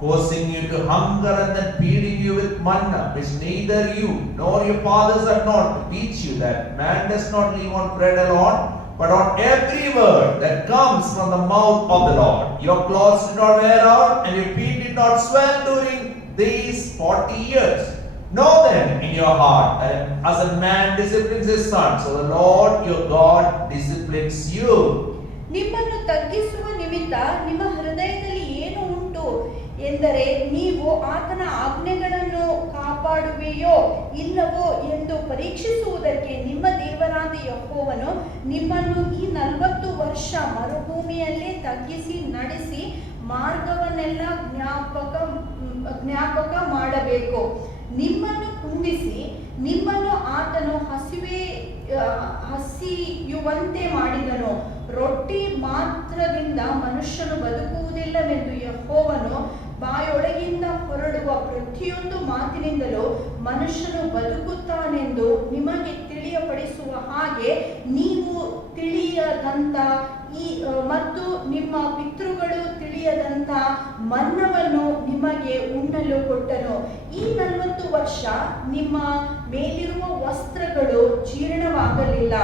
causing you to hunger and then feeding you with manna, which neither you nor your fathers had known, to teach you that man does not live on bread alone, but on every word that comes from the mouth of the Lord. Your clothes did not wear out, and your feet did not swell during these 40 years. Know then in your heart that as a man disciplines his son, so the Lord your God disciplines you. ನಿಮ್ಮನ್ನು ತಗ್ಗಿಸುವ ನಿಮಿತ್ತ ನಿಮ್ಮ ಹೃದಯದಲ್ಲಿ ಏನು ಉಂಟು ಎಂದರೆ ನೀವು ಆತನ ಆಜ್ಞೆಗಳನ್ನು ಕಾಪಾಡುವೆಯೋ ಇಲ್ಲವೋ ಎಂದು ಪರೀಕ್ಷಿಸುವುದಕ್ಕೆ ನಿಮ್ಮ ದೇವರಾದ ಯೆಹೋವನು ನಿಮ್ಮನ್ನು ಈ 40 ವರ್ಷ ಮರುಭೂಮಿಯಲ್ಲೇ ತಗ್ಗಿಸಿ ನಡೆಸಿ ಮಾರ್ಗವನ್ನೆಲ್ಲ ಜ್ಞಾಪಕ ಮಾಡಬೇಕು. ನಿಮ್ಮನ್ನು ಕುಂದಿಸಿ ನಿಮ್ಮನ್ನು ಆತನು ಹಸಿಯುವಂತೆ ಮಾಡಿದನು. ರೊಟ್ಟಿ ಮಾತ್ರದಿಂದ ಮನುಷ್ಯನು ಬದುಕುವುದಿಲ್ಲವೆಂದು ಯೆಹೋವನು ಬಾಯೊಳಗಿಂದ ಹೊರಡುವ ಪ್ರತಿಯೊಂದು ಮಾತಿನಿಂದಲೂ ಮನುಷ್ಯನು ಬದುಕುತ್ತಾನೆಂದು ನಿಮಗೆ ತಿಳಿಯಪಡಿಸುವ ಹಾಗೆ ನೀವು ತಿಳಿಯದಂತ ಮತ್ತು ನಿಮ್ಮ ಪಿತೃಗಳು ತಿಳಿಯದಂತ ಮನ್ನವನ್ನು ನಿಮಗೆ ಉಣ್ಣಲು ಕೊಟ್ಟನು. ಈ 40 ವರ್ಷ ವರ್ಷ ನಿಮ್ಮ ಮೇಲಿರುವ ವಸ್ತ್ರಗಳು ಜೀರ್ಣವಾಗಲಿಲ್ಲ,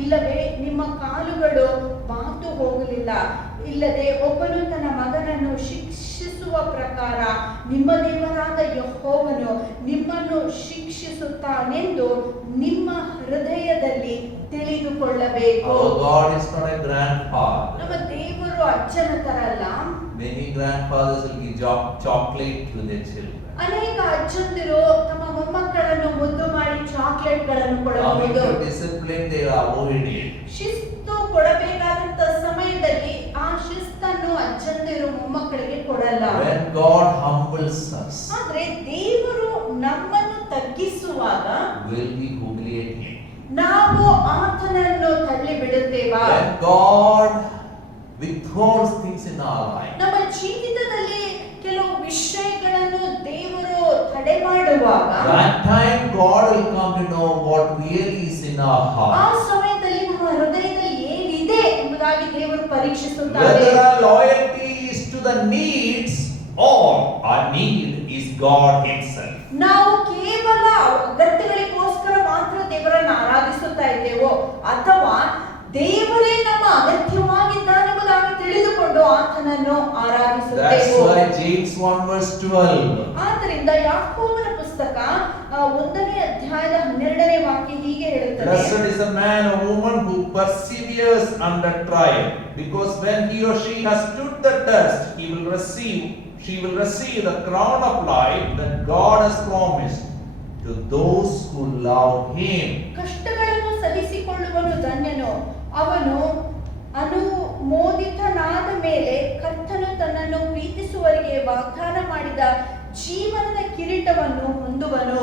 ಇಲ್ಲವೇ ನಿಮ್ಮ ಕಾಲುಗಳು ಬಾತು ಹೋಗಲಿಲ್ಲ. ಇಲ್ಲದೆ ಒಬ್ಬನು ತನ್ನ ಮಗನನ್ನು ಶಿಕ್ಷಿಸುವ ಪ್ರಕಾರ ನಿಮ್ಮ ದೇವರಾದ ಯೆಹೋವನು ನಿಮ್ಮನ್ನು ಶಿಕ್ಷಿಸುತ್ತಾನೆಂದು ನಿಮ್ಮ ಹೃದಯದಲ್ಲಿ ತಿಳಿದುಕೊಳ್ಳಬೇಕು. Our God is not a grandfather. ನಮ್ಮ ದೇವರು ಅಜ್ಜನ ತರ ಅಲ್ಲ. Many grandfathers will give chocolate to their children. ಅನೇಕ ಅಜ್ಜಂದಿರು ತಮ್ಮ ಮೊಮ್ಮಕ್ಕಳನ್ನು ಮುದ್ದು ಮಾಡಿ ಚಾಕ್ಲೇಟ್ ಗಳನ್ನು Coming ಕೊಡಬಹುದು. to discipline, they avoid it. ಶಿಸ್ತು ಕೊಡಬೇಕಾದಂತ ಸಮಯದಲ್ಲಿ ಆ ಶಿಸ್ತನ್ನು ಅಜ್ಜಂದಿರು ಮೊಮ್ಮಕ್ಕಳಿಗೆ ಕೊಡಲ್ಲ. When God humbles us, ಆದ್ರೆ ದೇವರು ನಮ್ಮನ್ನು ತಗ್ಗಿಸುವಾಗ will we humiliate Him? ನಾವು ಆತನನ್ನು ತಳ್ಳಿ ಬಿಡುತ್ತೇವಾ? When God withholds things in our life, ನಮ್ಮ ಜೀವಿತದಲ್ಲಿ ಕೆಲವು ವಿಷಯಗಳನ್ನು ದೇವರು ತಡೆ ಮಾಡುವಾಗ that time God will come to know what really is in our ಆ heart. ಸಮಯದಲ್ಲಿ ನಮ್ಮ ಹೃದಯದಲ್ಲಿ ಏನಿದೆ ಎಂಬುದಾಗಿ ದೇವರು ಪರೀಕ್ಷಿಸುತ್ತಾರೆ. Whether our loyalty is to the needs or our need is God Himself. ನಾವು ಕೇವಲ ಅಗತ್ಯಗಳಿಗೋಸ್ಕರ ಮಾತ್ರ ದೇವರನ್ನು ಆರಾಧಿಸುತ್ತಾ ಇದ್ದೇವೋ ಅಥವಾ ದೇವರೇ ನಮ್ಮ ಅಗತ್ಯವಾಗಿದ್ದಾನೆಂಬುದಾಗಿ ತಿಳಿದುಕೊಂಡು ಆತನನ್ನು That's ಆರಾಧಿಸುತ್ತೇವೆ. why James 1 verse 12. ಆದ್ದರಿಂದ ಯಾಕೋಬನ ಪುಸ್ತಕ 1ನೇ ಅಧ್ಯಾಯದ 12ನೇ ವಾಕ್ಯ ಹೀಗೆ ಹೇಳುತ್ತದೆ. Blessed is a man or woman who perseveres under trial, because when he or she has stood the test, she will receive the crown of life that God has promised to those who love Him. ಕಷ್ಟಗಳನ್ನು ಸಹಿಸಿಕೊಳ್ಳುವನು ಧನ್ಯನು, ಅವನು ಅನುಮೋದಿತನಾದ ಮೇಲೆ ಕರ್ತನು ತನ್ನನ್ನು ಪ್ರೀತಿಸುವವರಿಗೆ ವಾಗ್ದಾನ ಮಾಡಿದ ಜೀವನದ ಕಿರೀಟವನ್ನು ಹೊಂದುವನು.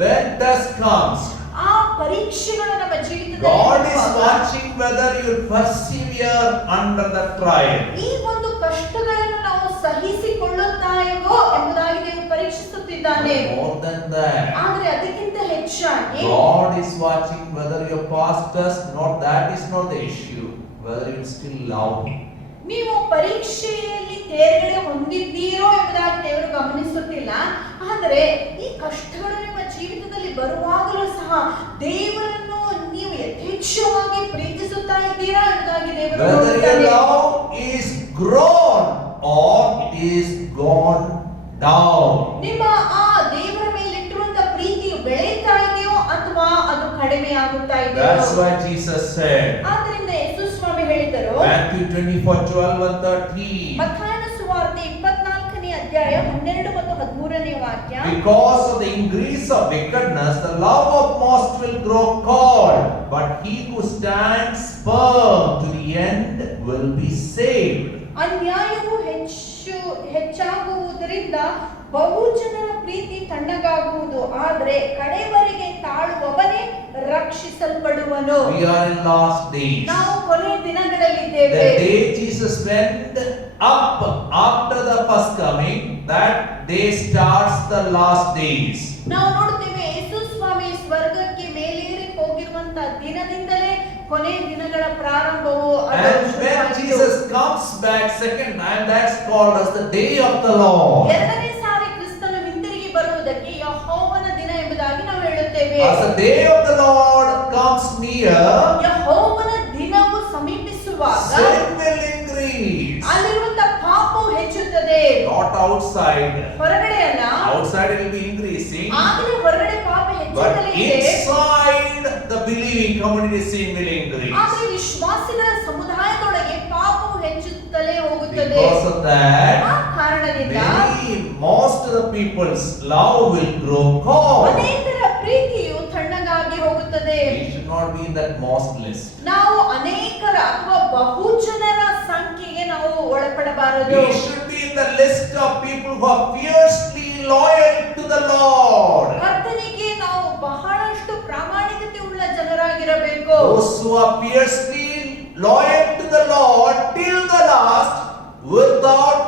When test comes, ಆ ಪರೀಕ್ಷೆಗಳು ನಮ್ಮ God is ಜೀವಿತದಲ್ಲಿ watching whether you persevere under the trial. ಈ ಒಂದು ಕಷ್ಟಗಳನ್ನು ನಾವು ಸಹಿಸಿಕೊಳ್ಳುತ್ತಾಯೋ ಎಂಬುದಾಗಿ ದೇವರು ಪರೀಕ್ಷಿಸುತ್ತಿದ್ದಾನೆ. More than that, ಆದ್ರೆ ಅದಕ್ಕಿಂತ ಹೆಚ್ಚಾಗಿ God is watching whether your past test, that is not the issue, whether you still love Him. ನೀವು ಪರೀಕ್ಷೆಯಲ್ಲಿ ತೇರ್ಗಡೆ ಹೊಂದಿದ್ದೀರೋ ಎಂಬುದಾಗಿ ದೇವರು ಗಮನಿಸುತ್ತಿಲ್ಲ. ಆದರೆ ಈ ಕಷ್ಟಗಳು ನಿಮ್ಮ ಜೀವಿತದಲ್ಲಿ ಬರುವಾಗಲೂ ಸಹ ದೇವರನ್ನು ನೀವು ಯಥೇಚ್ಛವಾಗಿ ಪ್ರೀತಿಸುತ್ತಾ ಇದ್ದೀರಾ ಎಂಬುದಾಗಿ ದೇವರು Whether ನೋಡುತ್ತಾನೆ. your love is grown or it is gone down. ನಿಮ್ಮ ಆ ದೇವರ ಮೇಲೆ ಇಟ್ಟಿರುವಂತ ಪ್ರೀತಿಯು ಬೆಳೀತಾ ಇದೆಯೋ ಅಥವಾ ಅದು ಕಡಿಮೆ ಆಗುತ್ತಾ ಇದೆಯೋ? That's why Jesus said, ಆದ್ದರಿಂದ ಯೇಸು ಸ್ವಾಮಿ ಹೇಳಿದರು, Matthew 24:12 and 13. ಮತ್ತಾಯನ ಸುವಾರ್ತೆ 24ನೇ ಅಧ್ಯಾಯ 12 ಮತ್ತು 13ನೇ ವಾಕ್ಯ. Because of the increase of wickedness, the love of most will grow cold, but he who stands firm to the end will be saved. ಅನ್ಯಾಯವು ಹೆಚ್ಚಾಗುವುದರಿಂದ ಬಹುಜನರ ಪ್ರೀತಿ ತಣ್ಣಗಾಗುವುದು, ಆದರೆ ಕಡೆವರೆಗೆ ತಾಳುವವನೇ ರಕ್ಷಿಸಲ್ಪಡುವನು. We are in last days. ನಾವು ಕೊನೆಯ ದಿನಗಳಲ್ಲಿದ್ದೇವೆ. The day Jesus went up after the first coming, that day starts the last days. ನಾವು ನೋಡುತ್ತೇವೆ ಯೇಸು ಸ್ವಾಮಿ ಸ್ವರ್ಗಕ್ಕೆ ಮೇಲೇರಿ ಹೋಗಿರುವಂತ ದಿನದಿಂದಲೇ ಕೊನೆಯ ದಿನಗಳ ಪ್ರಾರಂಭವು And when Jesus comes back second time, that's called as the day of the Lord. ಎರಡನೇ ಸಾರಿ ಕ್ರಿಸ್ತನು ಹಿಂತಿರುಗಿ ಬರುವುದಕ್ಕೆ ಯೆಹೋವನ ದಿನ ಎಂಬುದಾಗಿ ನಾವು ಹೇಳುತ್ತೇವೆ. As the day of the Lord comes near, ಯೆಹೋವನ ದಿನವು ಸಮೀಪಿಸುವಾಗ sin will increase. ಅಲ್ಲಿರುವಂತ ಪಾಪವು ಹೆಚ್ಚುತ್ತದೆ. Not outside. ಹೊರಗಡೆ ಅಲ್ಲ, Outside it will be increasing. ಆಗಲೇ ಹೊರಗಡೆ ಪಾಪ But ಹೆಚ್ಚುತ್ತಲೇ ಇದೆ. inside the believing community, sin will increase. ಆದರೆ ವಿಶ್ವಾಸಿಗಳ ಸಮುದಾಯದೊಳಗೆ ಪಾಪವು ಹೆಚ್ಚುತ್ತಲೇ ಹೋಗುತ್ತದೆ. Because of that, ಆ ಕಾರಣದಿಂದ most of the people's love will grow cold. ಅನೇಕರ ಪ್ರೀತಿಯು ತಣ್ಣಗಾಗಿ ಹೋಗುತ್ತದೆ. We should not be in that most list. ನಾವು ಅನೇಕರ ಅಥವಾ ಬಹುಜನರ ಸಂಖ್ಯೆಗೆ ನಾವು ಒಳಪಡಬಾರದು. We should be in the list of people who are fiercely loyal to the Lord. ಕರ್ತನಿಗೆ ನಾವು ಬಹಳಷ್ಟು ಪ್ರಾಮಾಣಿಕತೆ ಉಳ್ಳ ಜನರಾಗಿರಬೇಕು. Those who are fiercely loyal to the Lord till the last, without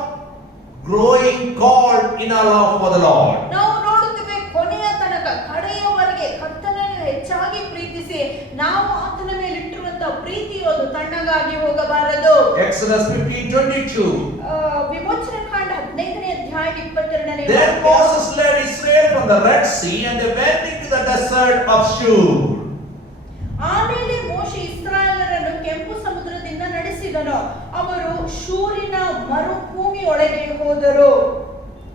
growing cold in our love for the Lord. ನಾವು ನೋಡುತ್ತೇವೆ ಕೊನೆಯ ತನಕ ಕಡೆಯವರೆಗೆ ಕರ್ತನನ್ನು ಹೆಚ್ಚಾಗಿ ಪ್ರೀತಿಸಿ ನಾವು ಆತನ ಮೇಲೆ ಇಟ್ಟಿರುವಂತಹ ಪ್ರೀತಿಯು ಅದು ತಣ್ಣಗಾಗಿ ಹೋಗಬಾರದು. Exodus 15:22. ವಿಮೋಚನಾ ಕಾಂಡ 15ನೇ ಅಧ್ಯಾಯ 22ನೇ Then ವಾಕ್ಯ. Moses led Israel from the Red Sea and they went into the desert of Shur. ಆಮೇಲೆ ಮೋಶೆ ಇಸ್ರಾಯೇಲರನ್ನು ಕೆಂಪು ಸಮುದ್ರದಿಂದ ನಡೆಸಿದನು. ಅವರು ಶೂರಿನ ಮರುಭೂಮಿಯೊಳಗೆ ಹೋದರು.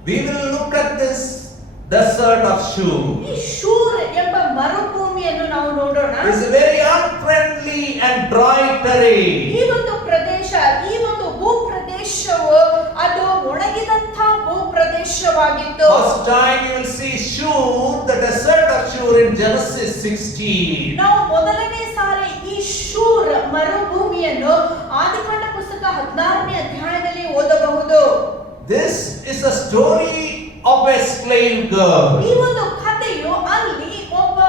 We will look at this desert of Shur. ಈ ಶೂರ್ ಎಂಬ ಮರುಭೂಮಿಯನ್ನು ನಾವು ನೋಡೋಣ. It's a very unfriendly and dry terrain. ಈ ಒಂದು ಪ್ರದೇಶ, ಈ ಒಂದು ಭೂಪ್ರದೇಶವು ಅದು ಒಣಗಿದಂತ ಭೂಪ್ರದೇಶವಾಗಿತ್ತು. First time you will see Shur, the desert of Shur in Genesis 16. ನಾವು ಮೊದಲನೇ ಸಾರಿ ಈ ಶೂರ್ ಮರುಭೂಮಿಯನ್ನು ಆದಿಕಾಂಡ ಪುಸ್ತಕ 16ನೇ ಅಧ್ಯಾಯದಲ್ಲಿ ಓದಬಹುದು. This is a story of a slave girl. ಈ ಒಂದು ಕಥೆಯು ಅಲ್ಲಿ ಒಬ್ಬ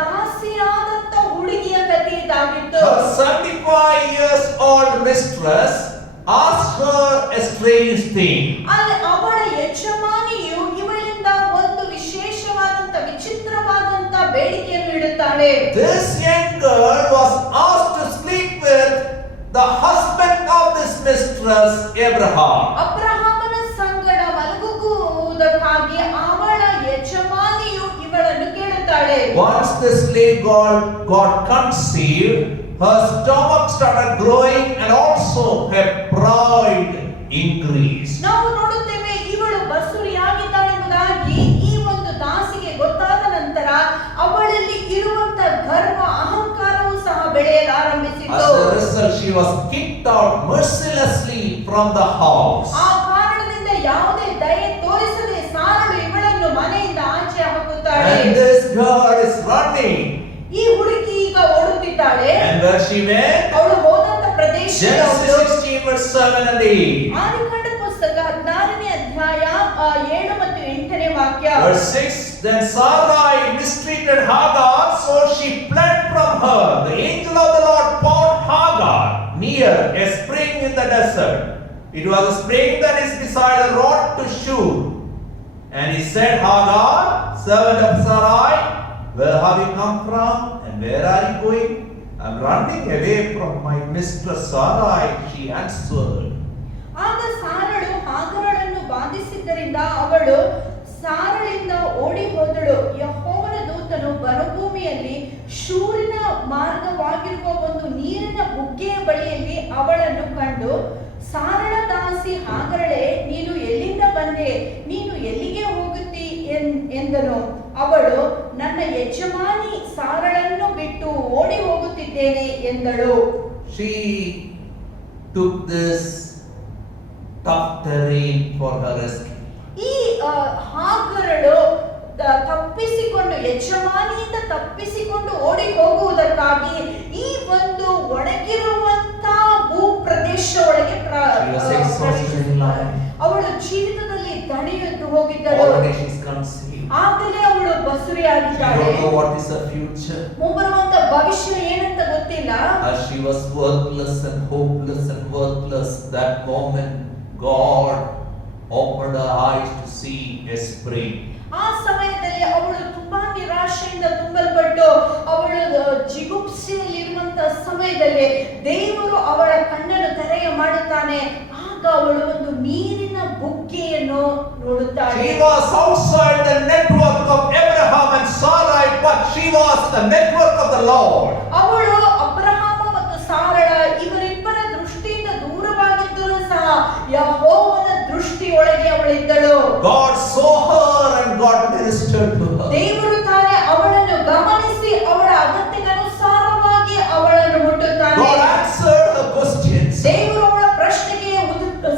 ದಾಸಿಯಾದಂತ ಹುಡುಗಿಯ ಕಥೆ ಇದಾಗಿತ್ತು. Her 75 years old mistress asked her a strange thing. ಅಲ್ಲಿ ಅವಳ ಯಜಮಾನಿಯು ಇವಳಿಂದ ಒಂದು ವಿಶೇಷವಾದಂತ ವಿಚಿತ್ರವಾದಂತ ಬೇಡಿಕೆಯನ್ನು ಇಡುತ್ತಾಳೆ. This young girl was asked to sleep with the husband of this mistress, Abraham. ಅಬ್ರಹಾಮನ ಸಂಗಡ ಮಲಗುವುದಕ್ಕಾಗಿ ಅವಳ ಯಜಮಾನಿಯು ಇವಳನ್ನು ಕೇಳುತ್ತಾಳೆ. Once the slave girl got conceived, her stomach started growing and also her pride increased. ನಾವು ನೋಡುತ್ತೇವೆ ಇವಳು ಬಸುರಿಯಾಗಿದ್ದಾಳೆಂಬುದಾಗಿ ಈ ಒಂದು ದಾಸಿಗೆ ಗೊತ್ತಾದ ನಂತರ ಅವಳಲ್ಲಿ ಇರುವಂತ ಗರ್ವ ಅಹಂಕಾರವು ಸಹ ಬೆಳೆಯಲು ಆರಂಭಿಸಿತು. As a result, she was kicked out mercilessly from the house. ಆ ಕಾರಣದಿಂದ ಯಾವುದೇ ದಯೆ ತೋರಿಸದೆ ಸಾರಳು ಇವಳನ್ನು ಮನೆಯಿಂದ ಆಚೆ ಹಾಕುತ್ತಾಳೆ. And this girl is running. ಈ ಹುಡುಗಿ ಈಗ ಓಡುತ್ತಿದ್ದಾಳೆ. And where she went? ಅವಳು ಹೋದಂತ ಪ್ರದೇಶ Genesis 16 verse 7 and 8. ಆದಿಕಾಂಡ ಪುಸ್ತಕ 16ನೇ ಅಧ್ಯಾಯ 7 ಮತ್ತು 8ನೇ ವಾಕ್ಯ. Verse 6, then Sarai mistreated Hagar, so she fled from her. The angel of the Lord found Hagar near a spring in the desert. It was a spring that is beside a road to Shur. And he said, Hagar, servant of Sarai, where have you come from and where are you going? I'm running away from my mistress Sarai, she answered. ಆಗ ಸಾರಳು ಹಾಗರಳನ್ನು ಬಾಧಿಸಿದ್ದರಿಂದ ಅವಳು ಸಾರಳಿಂದ ಓಡಿ ಹೋದಳು. ಯೆಹೋವನ ದೂತನು ಮರುಭೂಮಿಯಲ್ಲಿ ಶೂರಿನ ಮಾರ್ಗವಾಗಿರುವ ಒಂದು ನೀರಿನ ಬುಗ್ಗೆಯ ಬಳಿಯಲ್ಲಿ ಅವಳನ್ನು ಕಂಡು, ಸಾರಳ ದಾಸಿ ಹಾಗರಳೆ, ನೀನು ಎಲ್ಲಿಂದ ಬಂದೆ? ನೀನು ಎಲ್ಲಿಗೆ ಹೋಗುತ್ತಿ ಎಂದನು. ಅವಳು, ನನ್ನ ಯಜಮಾನಿ ಸಾರಳನ್ನು ಬಿಟ್ಟು ಓಡಿ ಹೋಗುತ್ತಿದ್ದೇನೆ ಎಂದಳು. She took this tough terrain for her rescue. ಈ ಹಾಗರಳು ತಪ್ಪಿಸಿಕೊಂಡು ಯಜಮಾನಿಯಿಂದ ತಪ್ಪಿಸಿಕೊಂಡು ಓಡಿ ಹೋಗುವುದಕ್ಕಾಗಿ ಈ ಒಂದು ಒಣಗಿರುವಂತ ಭೂಪ್ರದೇಶ ಒಳಗೆ ಅವಳು ಜೀವಿತದಲ್ಲಿ ದಣಿಯೆದ್ದು ಹೋಗಿದ್ದಳು. ಆಗಲೇ ಅವಳು ಬಸುರಿಯಾಗಿದ್ದಾಳೆ. ಮುಂಬರುವಂತ ಭವಿಷ್ಯ ಏನಂತ ಗೊತ್ತಿಲ್ಲ. As she was worthless and hopeless and worthless, that moment God opened her eyes to see a spring. ಆ ಸಮಯದಲ್ಲಿ ಅವಳು ತುಂಬಾ ನಿರಾಶೆಯಿಂದ ತುಂಬಲ್ಪಟ್ಟು ಅವಳು ಜಿಗುಪ್ಸೆಯಲ್ಲಿರುವಂತ ಸಮಯದಲ್ಲಿ ದೇವರು ಅವಳ ಕಣ್ಣನ್ನು ತೆರೆಯ ಮಾಡುತ್ತಾನೆ. ಆಗ ಅವಳು ಒಂದು ನೀರಿನ ಬುಗ್ಗೆಯನ್ನು ನೋಡುತ್ತಾಳೆ. She was outside the network of Abraham and Sarai, but she was the network of the Lord. ಅವಳು ಅಬ್ರಹಾಮ ಮತ್ತು ಸಾರಳ ಇವರಿಬ್ಬರ ದೃಷ್ಟಿಯಿಂದ ದೂರವಾಗಿದ್ದರೂ ಸಹ ಯೆಹೋವನ ದೃಷ್ಟಿಯೊಳಗೆ ಅವಳಿದ್ದಳು. God saw her and God ministered to her. ದೇವರು ತಾನೇ ಅವಳನ್ನು ಗಮನಿಸಿ ಅವಳ ಅಗತ್ಯಕ್ಕನುಸಾರವಾಗಿ ಅವಳನ್ನು ಮುಟ್ಟುತ್ತಾನೆ. God answered her questions. ದೇವರು ಅವಳ ಪ್ರಶ್ನೆಗೆ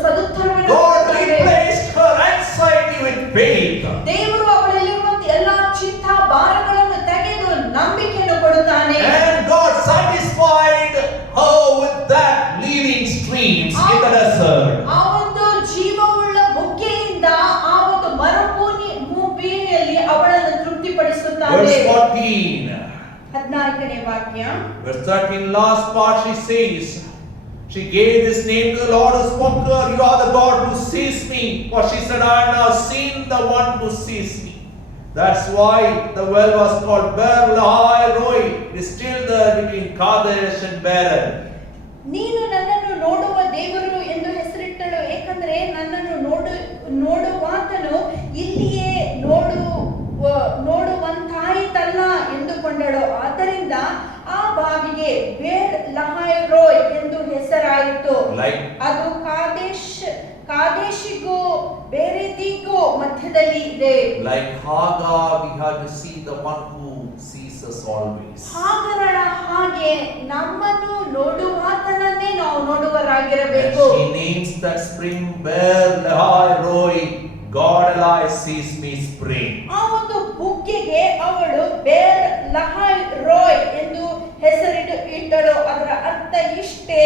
ಸದುತ್ತರವನ್ನು God ಕೊಡುತ್ತಾನೆ. replaced her anxiety with faith. ದೇವರು ಅವಳಲ್ಲಿರುವಂತ ಎಲ್ಲಾ ಚಿಂತ ಭಾರಗಳನ್ನು ತೆಗೆದು ನಂಬಿಕೆಯನ್ನು ಕೊಡುತ್ತಾನೆ. And God satisfied her with that living streams in the desert. ಆ ಒಂದು ಜೀವವುಳ್ಳ ಬುಗ್ಗೆಯಿಂದ ಆ ಒಂದು ಮರುಭೂಮಿಯಲ್ಲಿ ಅವಳನ್ನು ತೃಪ್ತಿಪಡಿಸುತ್ತಾನೆ. Verse 14. 14ನೇ ವಾಕ್ಯ. Verse 13, last part she says, she gave this name to the Lord who spoke to her, you are the God who sees me. For she said, I have now seen the one who sees me. That's why the well was called Beer Lahai Roi. It is still there between Kadesh and Bered. ನೀನು ನನ್ನನ್ನು ನೋಡುವ ದೇವರು ಎಂದು ಹೆಸರಿಟ್ಟಳು, ಏಕೆಂದರೆ ನನ್ನನ್ನು ನೋಡುವಾತನು ಇಲ್ಲಿಯೇ ಆ ಬಾವಿಗೆ ಬೇರ್ ಲಹಾಯ್ ರೋಯ್ ಎಂದು ಹೆಸರಾಯಿತು. Like ಅದು ಕಾದೇಶಿಗೂ ಬೇರೆದಿಗೂ ಮಧ್ಯದಲ್ಲಿ ಇದೆ. Like Hagar, we have to see the one who sees us always. ಹಾಗರಳ ಹಾಗೆ ನಮ್ಮನ್ನು ನೋಡುವಾತನನ್ನೇ ನಾವು And ನೋಡುವರಾಗಿರಬೇಕು. she names that spring Beer Lahai Roy. God alive sees me spring. ಆ ಒಂದು ಬುಗ್ಗೆಗೆ ಅವಳು ಬೇರ್ ಲಹಾಯ್ ರೋಯ್ ಎಂದು ಹೆಸರಿಟ್ಟಳು. ಅದರ ಅರ್ಥ ಇಷ್ಟೇ,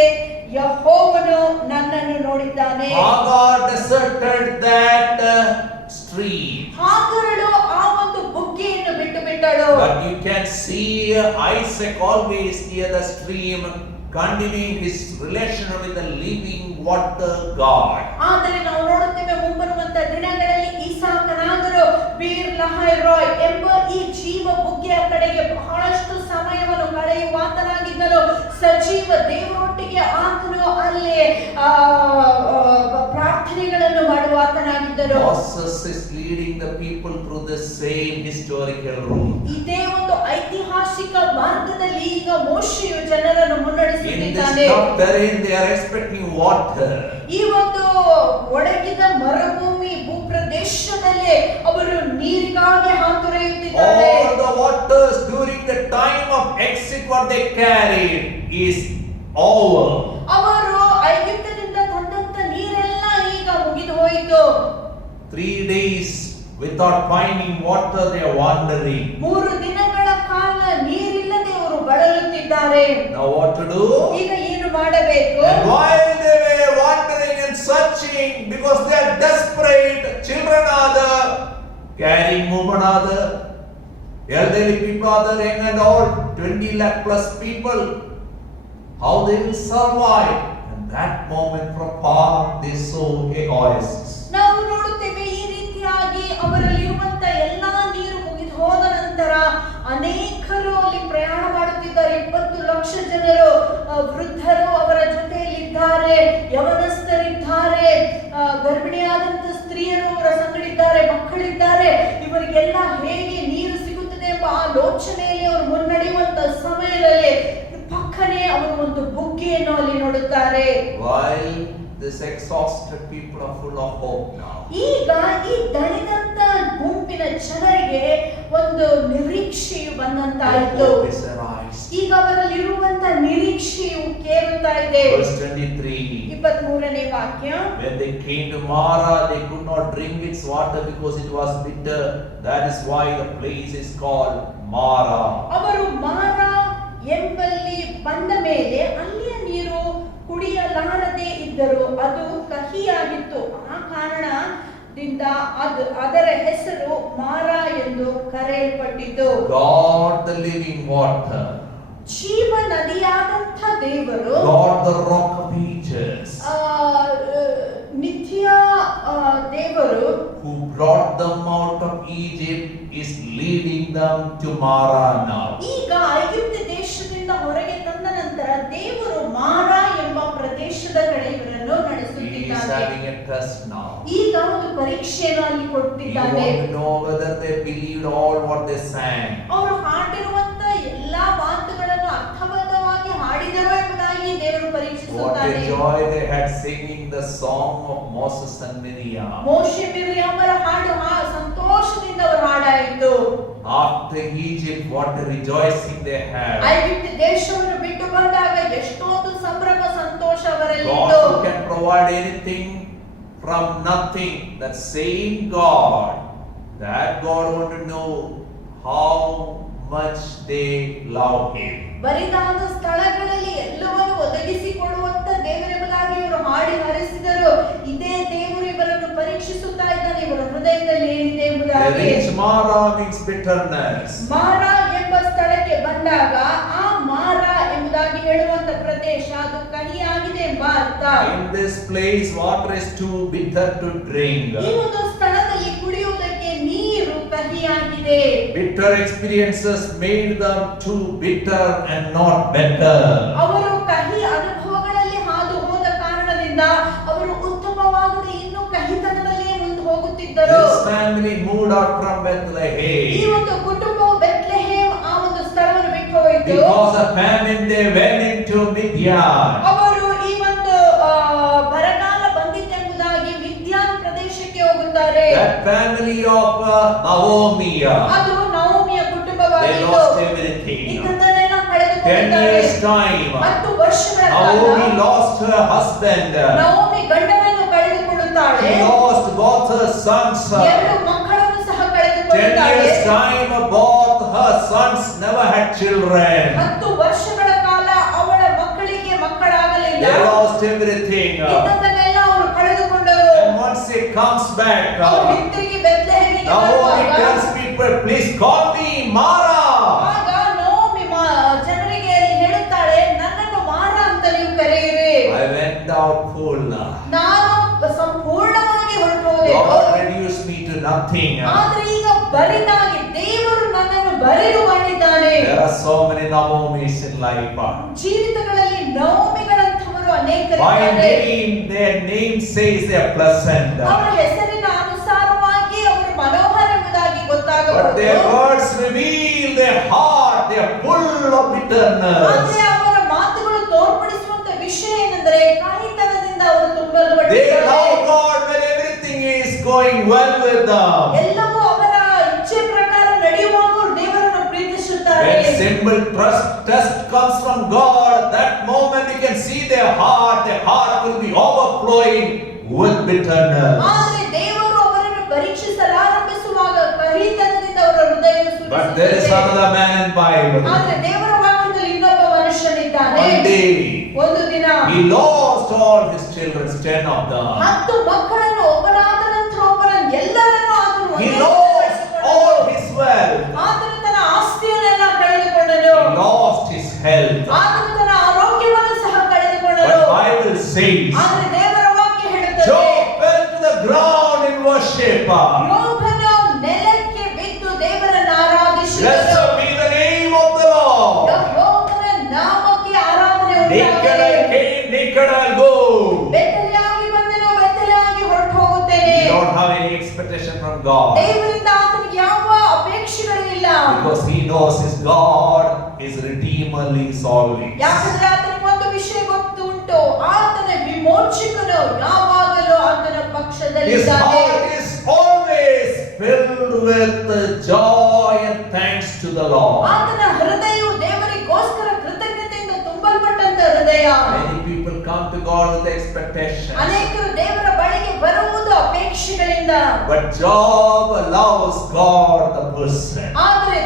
ಯೆಹೋವನು ನನ್ನನ್ನು ನೋಡಿದ್ದಾನೆ. Hagar deserted that stream. ಹಾಗರಳು ಆ ಒಂದು ಬುಗ್ಗೆಯನ್ನು ಬಿಟ್ಟು ಬಿಟ್ಟಳು. But you can see Isaac always near the stream, continuing his relation with the living water God. ಆದರೆ ನಾವು ನೋಡುತ್ತೇವೆ ಮುಂಬರುವಂತ ದಿನಗಳಲ್ಲಿ ಈಸಾಕನಾದರೂ ಬೀರ್ ಲಹಾಯ್ ರೋಯ್ ಎಂಬ ಈ ಜೀವ ಬುಗ್ಗೆಯ ಕಡೆಗೆ ಬಹಳಷ್ಟು ಸಮಯವನ್ನು ಕಳೆಯುವಾತನಾಗಿದ್ದನು. ಸಜೀವ ದೇವರೊಟ್ಟಿಗೆ ಆತನು ಅಲ್ಲಿ ಪ್ರಾರ್ಥನೆಗಳನ್ನು ಮಾಡುವಾತನಾಗಿದ್ದನು. Moses is leading the people through the same historical route. ಇದೇ ಒಂದು ಐತಿಹಾಸಿಕ ಮಾರ್ಗದಲ್ಲಿ ಈಗ ಮೋಶೆಯು ಜನರನ್ನು In this ಮುನ್ನಡೆಸುತ್ತಿದ್ದಾನೆ. tough terrain, they are expecting water. ಈ ಒಂದು ಒಣಗಿದ ಮರುಭೂಮಿ ಭೂಪ್ರದೇಶದಲ್ಲಿ ಅವರು ನೀರಿಗಾಗಿ ಹಾತೊರೆಯುತ್ತಿದ್ದಾರೆ. All the waters during the time of exit, what they carried is over. ಅವರು ಐಗುಪ್ತದಿಂದ ತಂದಂತ ನೀರೆಲ್ಲ ಈಗ ಮುಗಿದು ಹೋಯಿತು. 3 days without finding water, they are wandering. 3 ದಿನಗಳ ಕಾಲ ನೀರಿಲ್ಲದೆ ಅವರು ಬಳಲುತ್ತಿದ್ದಾರೆ. Now what to do? ಈಗ ಏನು ಮಾಡಬೇಕು? And while they were wandering and searching, because they are desperate, children are there, carrying women are there, elderly people are there, young and old, 20 lakh plus people. How they will survive? And that moment from far they saw a oasis. ನಾವು ನೋಡುತ್ತೇವೆ ಈ ರೀತಿಯಾಗಿ ಅವರಲ್ಲಿರುವಂತ ಎಲ್ಲಾ ನೀರು ಮುಗಿದು ಹೋದ ನಂತರ ಅನೇಕರು ಅಲ್ಲಿ ಪ್ರಯಾಣ ಮಾಡುತ್ತಿದ್ದಾರೆ. 20 ಲಕ್ಷ ಜನರು, ವೃದ್ಧರು ಅವರ ಜೊತೆಯಲ್ಲಿದ್ದಾರೆ, ಯವನಸ್ಥರಿದ್ದಾರೆ, ಗರ್ಭಿಣಿಯಾದಂತ ಸ್ತ್ರೀಯರು ಅವರ ಸಂಗಡಿದ್ದಾರೆ, ಮಕ್ಕಳಿದ್ದಾರೆ. ಇವರಿಗೆಲ್ಲ ಹೇಗೆ ನೀರು ಸಿಗುತ್ತದೆ ಎಂಬ ಆಲೋಚನೆಯಲ್ಲಿ ಅವರು ಮುನ್ನಡೆಯುವಂತ ಸಮಯದಲ್ಲಿ ಪಕ್ಕನೆ ಅವರು ಒಂದು ಬುಗ್ಗೆಯನ್ನು ಅಲ್ಲಿ ನೋಡುತ್ತಾರೆ. While this exhausted people are full of hope now. ಈಗ ಈ ದಣಿದಂತ ಗುಂಪಿನ ಜನರಿಗೆ ಒಂದು ನಿರೀಕ್ಷೆಯು ಬಂದಂತಾಯಿತು. Hope is arise. ಈಗ ಅವರಲ್ಲಿರುವಂತ ನಿರೀಕ್ಷೆಯು ಕೇಳುತ್ತಾ ಇದೆ. Verse 23. 23ನೇ ವಾಕ್ಯ. When they came to Mara, they could not drink its water because it was bitter. That is why the place is called Mara. ಅವರು ಮಾರ ಎಂಬಲ್ಲಿ ಬಂದ ಮೇಲೆ ಅಲ್ಲಿಯ ನೀರು ಕುಡಿಯಲಾರದೆ ಇದ್ದರು, ಅದು ಕಹಿಯಾಗಿತ್ತು. ಆ ಕಾರಣದಿಂದ ಅದರ ಹೆಸರು ಮಾರ ಎಂದು ಕರೆಯಲ್ಪಟ್ಟಿತು. God the living water. ಜೀವ ನದಿಯಾದಂಥ ದೇವರು, God the rock of ages. ನಿತ್ಯ ದೇವರು, who brought them out of Egypt is leading them to Mara now. ಈಗ ಐಗುಪ್ತ ದೇಶದಿಂದ ಹೊರಗೆ ತಂದ ನಂತರ ದೇವರು ಮಾರ ಎಂಬ ಪ್ರದೇಶದ ಕಡೆ ಇವರನ್ನು He is ನಡೆಸುತ್ತಿದ್ದಾನೆ. having a test now. ಈಗ ಒಂದು ಪರೀಕ್ಷೆಯನ್ನು ಅಲ್ಲಿ He ಕೊಟ್ಟಿದ್ದಾನೆ. wants to know whether they believed all what they sang. ಅವರು ಹಾಡಿರುವಂತ ಎಲ್ಲಾ ಮಾತುಗಳನ್ನು ಅರ್ಥಬದ್ಧವಾಗಿ ಹಾಡಿದರೋ ಎಂಬುದಾಗಿ ದೇವರು What ಪರೀಕ್ಷಿಸುತ್ತಾನೆ. a joy they had singing the song of Moses and Miriam. ಮೋಶೆ ಮಿರ್ಯಾಮರ ಹಾಡು ಸಂತೋಷದಿಂದ ಅವರು ಹಾಡಾಯಿತು. After Egypt, what a rejoicing they had. ಐಗುಪ್ತ ದೇಶವನ್ನು ಬಿಟ್ಟು ಬಂದಾಗ ಎಷ್ಟೊಂದು ಸಂಭ್ರಮ ಸಂತೋಷ ಅವರಲ್ಲಿತ್ತು. God who can provide anything from nothing, that same God, that God want to know how much they love Him. ಬರಿದಾದ ಸ್ಥಳಗಳಲ್ಲಿ ಎಲ್ಲವನ್ನು ಒದಗಿಸಿಕೊಡುವಂತ ದೇವರೆಂಬುದಾಗಿ ಇವರು ಹಾಡಿ ಹರಿಸಿದರು. ಇದೇ ದೇವರು ಇವರನ್ನು ಪರೀಕ್ಷಿಸುತ್ತಾ ಇದ್ದಾನೆ, ಇವರ ಹೃದಯದಲ್ಲಿ ಏನಿದೆ They ಎಂಬುದಾಗಿ. reach Mara means bitterness. ಮಾರ ಎಂಬ ಸ್ಥಳಕ್ಕೆ ಬಂದಾಗ ಆ ಮಾರ ಎಂಬುದಾಗಿ ಹೇಳುವಂತ ಪ್ರದೇಶ ಅದು ಕಹಿಯಾಗಿದೆ ಎಂಬ ಅರ್ಥ. In this place, water is too bitter to drink. ಈ ಒಂದು ಸ್ಥಳದಲ್ಲಿ ಕುಡಿಯುವುದಕ್ಕೆ ನೀರು ಕಹಿಯಾಗಿದೆ. Bitter experiences made them too bitter and not better. ಅವರು ಕಹಿ ಅನುಭವಗಳಲ್ಲಿ ಹಾದು ಹೋದ ಕಾರಣದಿಂದ ಅವರು ಉತ್ತಮವಾಗದೆ ಇನ್ನೂ ಕಹಿತನದಲ್ಲೇ ಮುಂದೆ ಹೋಗುತ್ತಿದ್ದರು. This family moved out from ಈ Bethlehem. ಒಂದು ಕುಟುಂಬವು ಬೆತ್ಲೆಹೇಮ್ ಆ ಒಂದು ಸ್ಥಳವನ್ನು ಬಿಟ್ಟು ಹೋಯಿತು. Because of famine, they went into Midian. ಅವರು ಈ ಒಂದು ಬರಗಾಲ ಬಂದಿತ್ತೆಂಬುದಾಗಿ ಮಿದ್ಯಾನ್ ಪ್ರದೇಶಕ್ಕೆ ಹೋಗುತ್ತಾರೆ. That family of Naomi, ಅದು ನವೋಮಿಯ they ಕುಟುಂಬವಾಗಿತ್ತು. lost everything. ಇದ್ದದ್ದನ್ನೆಲ್ಲ 10 ಕಳೆದುಕೊಂಡಿದ್ದಾರೆ. years time. 10 ವರ್ಷಗಳ Naomi ಕಾಲ lost her husband. ನವೋಮಿ ಗಂಡನನ್ನು ಕಳೆದುಕೊಳ್ಳುತ್ತಾಳೆ. She lost both her sons. 2 ಮಕ್ಕಳನ್ನು ಸಹ 10 ಕಳೆದುಕೊಳ್ಳುತ್ತಾಳೆ. years time, both her sons never had children. 10 ವರ್ಷಗಳ ಕಾಲ ಅವಳ ಮಕ್ಕಳಿಗೆ ಮಕ್ಕಳಾಗಲಿಲ್ಲ. They lost everything. ಇದ್ದದ್ದನ್ನೆಲ್ಲ ಅವರು ಕಳೆದುಕೊಂಡರು. And once he comes back, ಅವರು ಹಿಂತಿರುಗಿ ಬೆತ್ಲೆಹೇಮಿಗೆ Naomi ಬರುವಾಗ tells people, please call me Mara. ಆಗ ನವೋಮಿ ಜನರಿಗೆ ಹೇಳುತ್ತಾಳೆ, ನನ್ನನ್ನು ಮಾರ ಅಂತ ನೀವು ಕರೆಯಿರಿ. I went out full. ನಾನು ಸಂಪೂರ್ಣವಾಗಿ ಹೊರಟೋದೆ. God reduced me to nothing. ಆದ್ರೆ ಈಗ ಬರಿದಾಗಿ ದೇವರು ನನ್ನನ್ನು ಬರಿದು ಮಾಡಿದ್ದಾನೆ. There are so many Naomis in life. ಜೀವಿತಗಳಲ್ಲಿ ನವೋಮಿಗಳಂತವರು By ಅನೇಕರಿದ್ದಾರೆ. name, their name says they are pleasant. ಅವರ ಹೆಸರಿನ ಅನುಸಾರವಾಗಿ ಅವರು ಮನೋಹರ ಎಂಬುದಾಗಿ But ಗೊತ್ತಾಗಬಹುದು. their words reveal their heart. They are full of bitterness. ಆದ್ರೆ ಅವರ ಮಾತುಗಳು ತೋರ್ಪಡಿಸುವಂತ ವಿಷಯ ಏನೆಂದರೆ ಕಹಿತನದಿಂದ ಅವರು They ತುಂಬಲ್ಪಟ್ಟಿದ್ದಾರೆ. love God when everything is going well with them. ಎಲ್ಲವೂ ಅವರ ಇಚ್ಛೆ ಪ್ರಕಾರ ನಡೆಯುವಾಗ ಅವರು ದೇವರನ್ನು ಪ್ರೀತಿಸುತ್ತಾರೆ. When simple test comes from God, that moment you can see their heart will be overflowing with bitterness. ಆದ್ರೆ ದೇವರು ಅವರನ್ನು ಪರೀಕ್ಷಿಸಲಾರಂಭಿಸುವಾಗ ಕಹಿತನದಿಂದ ಅವರ ಹೃದಯವು But there is ಸುರಿಸುತ್ತದೆ. another man in Bible. ಆದ್ರೆ ದೇವರ ವಾಕ್ಯದಲ್ಲಿ ಇನ್ನೊಬ್ಬ ಮನುಷ್ಯನಿದ್ದಾನೆ. One day, ಒಂದು ದಿನ he lost all his children, 10 of them. 10 ಮಕ್ಕಳನ್ನು ಒಬ್ಬರಾದ ನಂತರ ಒಬ್ಬರನ್ನು ಎಲ್ಲರನ್ನು ಆತನು He ಒಂದೇ lost all his wealth. ಆತನು ತನ್ನ ಆಸ್ತಿಯನ್ನೆಲ್ಲ ಕಳೆದುಕೊಂಡನು. He lost his health. ಆತನು ತನ್ನ ಆರೋಗ್ಯವನ್ನು ಸಹ ಕಳೆದುಕೊಂಡನು. But Bible says, ಆದ್ರೆ ದೇವರ ವಾಕ್ಯ ಹೇಳುತ್ತದೆ, Job fell to the ground in worship. ಯೋಬನು ನೆಲಕ್ಕೆ ಬಿದ್ದು ದೇವರನ್ನು ಆರಾಧಿಸಿದನು. Blessed be the name of the Lord. ಯೆಹೋವನ ನಾಮಕ್ಕೆ ಆರಾಧನೆ Naked I ಉಂಟಾಗಲಿ. came, naked I'll go. ಬೆತ್ತಲೆಯಾಗಿ ಬಂದೆನು, ಬೆತ್ತಲೆಯಾಗಿ ಹೊರಟು ಹೋಗುತ್ತೇನೆ. We don't have any expectation from God. ದೇವರಿಂದ ಆತನಿಗೆ ಯಾವ ಅಪೇಕ್ಷೆಗಳಿಲ್ಲ. Because he knows his God is redeemerly solving. ಯಾಕಂದ್ರೆ ಆತನಿಗೆ ಒಂದು ವಿಷಯ ಗೊತ್ತು ಉಂಟು, ಆತನ ವಿಮೋಚಕನು ಯಾವಾಗಲೂ ಆತನ His ಪಕ್ಷದಲ್ಲಿದ್ದಾನೆ. heart is always filled with joy and thanks to the Lord. ಆತನ ಹೃದಯವು ದೇವರಿಗೋಸ್ಕರ ಕೃತಜ್ಞತೆಯಿಂದ ತುಂಬಲ್ಪಟ್ಟಂತ ಹೃದಯ. Many people come to God with expectations. ಅನೇಕರು ದೇವರ ಬಳಿಗೆ ಬರುವುದು ಅಪೇಕ್ಷೆಗಳಿಂದ. But Job loves God the person. ಆದರೆ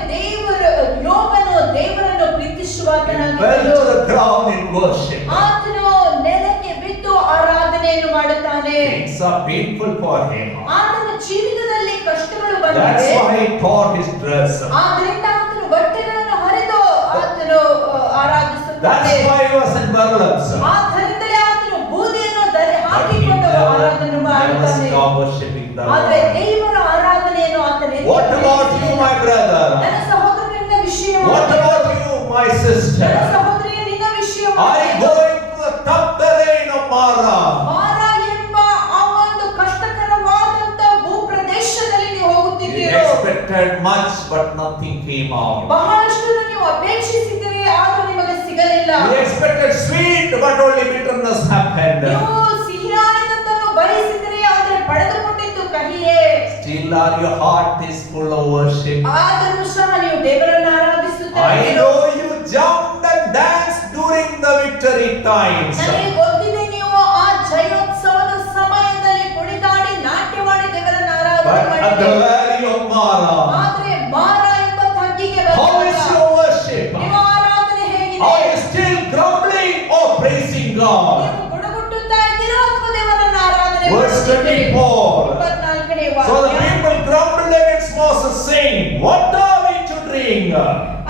ಯೋಬನು ದೇವರನ್ನು He ಪ್ರೀತಿಸುವಾತನಾಗಿದ್ದನು. fell to the ground in worship. ಆತನು ನೆಲಕ್ಕೆ ಬಿದ್ದು ಆರಾಧನೆಯನ್ನು ಮಾಡುತ್ತಾನೆ. Things are painful for him. ಆತನ ಜೀವಿತದಲ್ಲಿ ಕಷ್ಟಗಳು That's ಬಂದಿವೆ. why he tore his dress. ಆದ್ದರಿಂದ ಆತನು ಬಟ್ಟೆಗಳನ್ನು ಹರಿದು ಆತನು That's ಆರಾಧಿಸುತ್ತಾನೆ. why he was in burlap. ಆದ್ದರಿಂದಲೇ ಆತನು ಬೂದಿಯನ್ನು ಹಾಕಿಕೊಂಡು ಆರಾಧನೆ Never ಮಾಡುತ್ತಾನೆ. stop worshiping the ಆದರೆ Lord. ದೇವರ ಆರಾಧನೆಯನ್ನು ಆತನು What about you, my brother? ನನ್ನ ಸಹೋದರನಿಂದ ವಿಷಯ What about you, my sister? ನನ್ನ ಸಹೋದರಿಯ ನಿನ್ನ ವಿಷಯ Are you going to the tough terrain of Mara? ಮಾರ ಎಂಬ ಆ ಒಂದು ಕಷ್ಟಕರವಾದಂತ ಭೂಪ್ರದೇಶದಲ್ಲಿ ನೀವು You ಹೋಗುತ್ತಿದ್ದೀರೋ. expected much, but nothing came out. ಬಹಳಷ್ಟನ್ನು ನೀವು ಅಪೇಕ್ಷಿಸಿದ್ದೀರಿ, ಆದರೂ ನಿಮಗೆ ಸಿಗಲಿಲ್ಲ. You expected sweet, but only bitterness happened. ನೀವು ಸಿಹಿಯಾದದ್ದನ್ನು ಬಯಸಿದ್ದೀರಿ, ಆದರೆ ಪಡೆದುಕೊಂಡಿದ್ದು ಕಹಿಯೇ. Still, your heart is full of worship. ಆದರೂ ಸಹ ನೀವು ದೇವರನ್ನು I ಆರಾಧಿಸುತ್ತೀರಿ. know you jumped and danced during the victory times. ನನಗೆ ಗೊತ್ತಿದೆ ನೀವು ಆ ಜಯೋತ್ಸವದ ಸಮಯದಲ್ಲಿ ಕುಣಿದಾಡಿ ನಾಟ್ಯವಾಡಿ ದೇವರನ್ನು ಆರಾಧನೆ But at the ಮಾಡಿದ್ದೀರಿ. valley of Mara, ಆದರೆ ಮಾರ ಎಂಬ ತಗ್ಗಿಗೆ how is ಬಂದಾಗ your worship? ನಿಮ್ಮ ಆರಾಧನೆ ಹೇಗಿದೆ? Are you still grumbling or praising God? ನೀವು ಗುಣಗುಟ್ಟುತ್ತಾ ಇದ್ದೀರೋ ಅಥವಾ ದೇವರನ್ನು ಆರಾಧನೆ Verse ಮಾಡುತ್ತಿದ್ದೀರಿ? 24. 24ನೇ So the ವಾಕ್ಯ. people grumbled against Moses, saying, What are we to drink?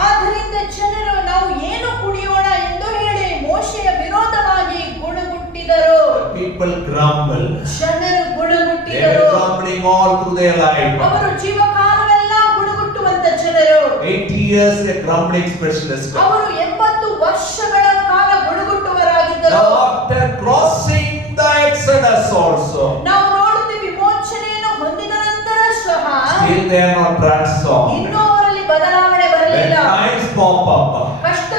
ಆದ್ದರಿಂದ ಜನರು ನಾವು ಏನು ಕುಡಿಯೋಣ ಎಂದು ಹೇಳಿ ಮೋಶೆಯ ವಿರೋಧವಾಗಿ ಗುಣಗುಟ್ಟಿದರು. People grumbled. ಜನರು They ಗುಣಗುಟ್ಟಿದರು. were grumbling all through their life. ಅವರು ಜೀವಕಾಲವೆಲ್ಲ ಗುಣಗುಟ್ಟುವಂತ ಜನರು. 80 years a grumbling specialist. ಅವರು 80 ವರ್ಷಗಳ ಕಾಲ ಗುಣಗುಟ್ಟುವರಾಗಿದ್ದರು. Now after crossing the Exodus also, ನಾವು ನೋಡುತ್ತೀವಿ ವಿಮೋಚನೆಯನ್ನು ಹೊಂದಿದ ನಂತರ ಸಹ still they are not transformed. ಇನ್ನೂ ಅವರಲ್ಲಿ ಬದಲಾವಣೆ When ಬರಲಿಲ್ಲ. times pop up, ಕಷ್ಟ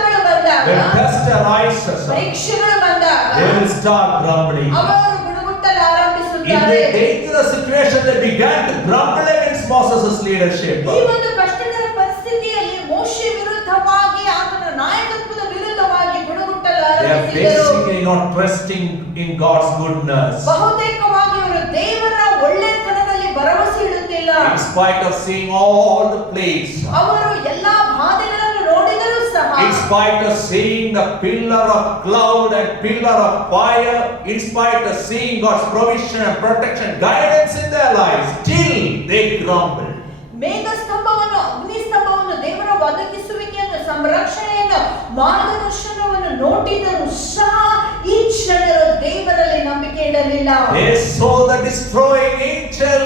When test arises, ಪರೀಕ್ಷೆಗಳು ಬಂದಾಗ they will start grumbling. ಅವರು ಗುಣಗುಟ್ಟಲು In ಆರಂಭಿಸುತ್ತಾರೆ. the dangerous situation, they began to grumble against Moses' leadership. ಈ ಒಂದು ಕಷ್ಟಕರ ಪರಿಸ್ಥಿತಿಯಲ್ಲಿ ಮೋಶೆ ವಿರುದ್ಧವಾಗಿ ಆತನ ನಾಯಕತ್ವದ ವಿರುದ್ಧವಾಗಿ ಗುಣಗುಟ್ಟಲು They are ಆರಂಭಿಸಿದರು. basically not trusting in God's goodness. ಬಹುತೇಕವಾಗಿ ಅವರು ದೇವರ ಒಳ್ಳೆತನದಲ್ಲಿ ಭರವಸೆ ಇಡುತ್ತಿಲ್ಲ. In spite of seeing all the plagues, ಅವರು ಎಲ್ಲಾ ಬಾಧೆಗಳನ್ನು ನೋಡಿದರೂ ಸಹ, in spite of seeing the pillar of cloud and pillar of fire, in spite of seeing God's provision and protection, guidance in their lives, still they grumble. ಮೇಘ ಸ್ತಂಭವನ್ನು, ಅಗ್ನಿ ಸ್ತಂಭವನ್ನು, ದೇವರ ಒದಗಿಸುವಿಕೆಯನ್ನು, ಸಂರಕ್ಷಣೆಯನ್ನು, ಮಾರ್ಗದರ್ಶನವನ್ನು ನೋಡಿದರೂ ಸಹ ಈ ಜನರು ದೇವರಲ್ಲಿ ನಂಬಿಕೆ ಇಡಲಿಲ್ಲ. They saw the destroying angel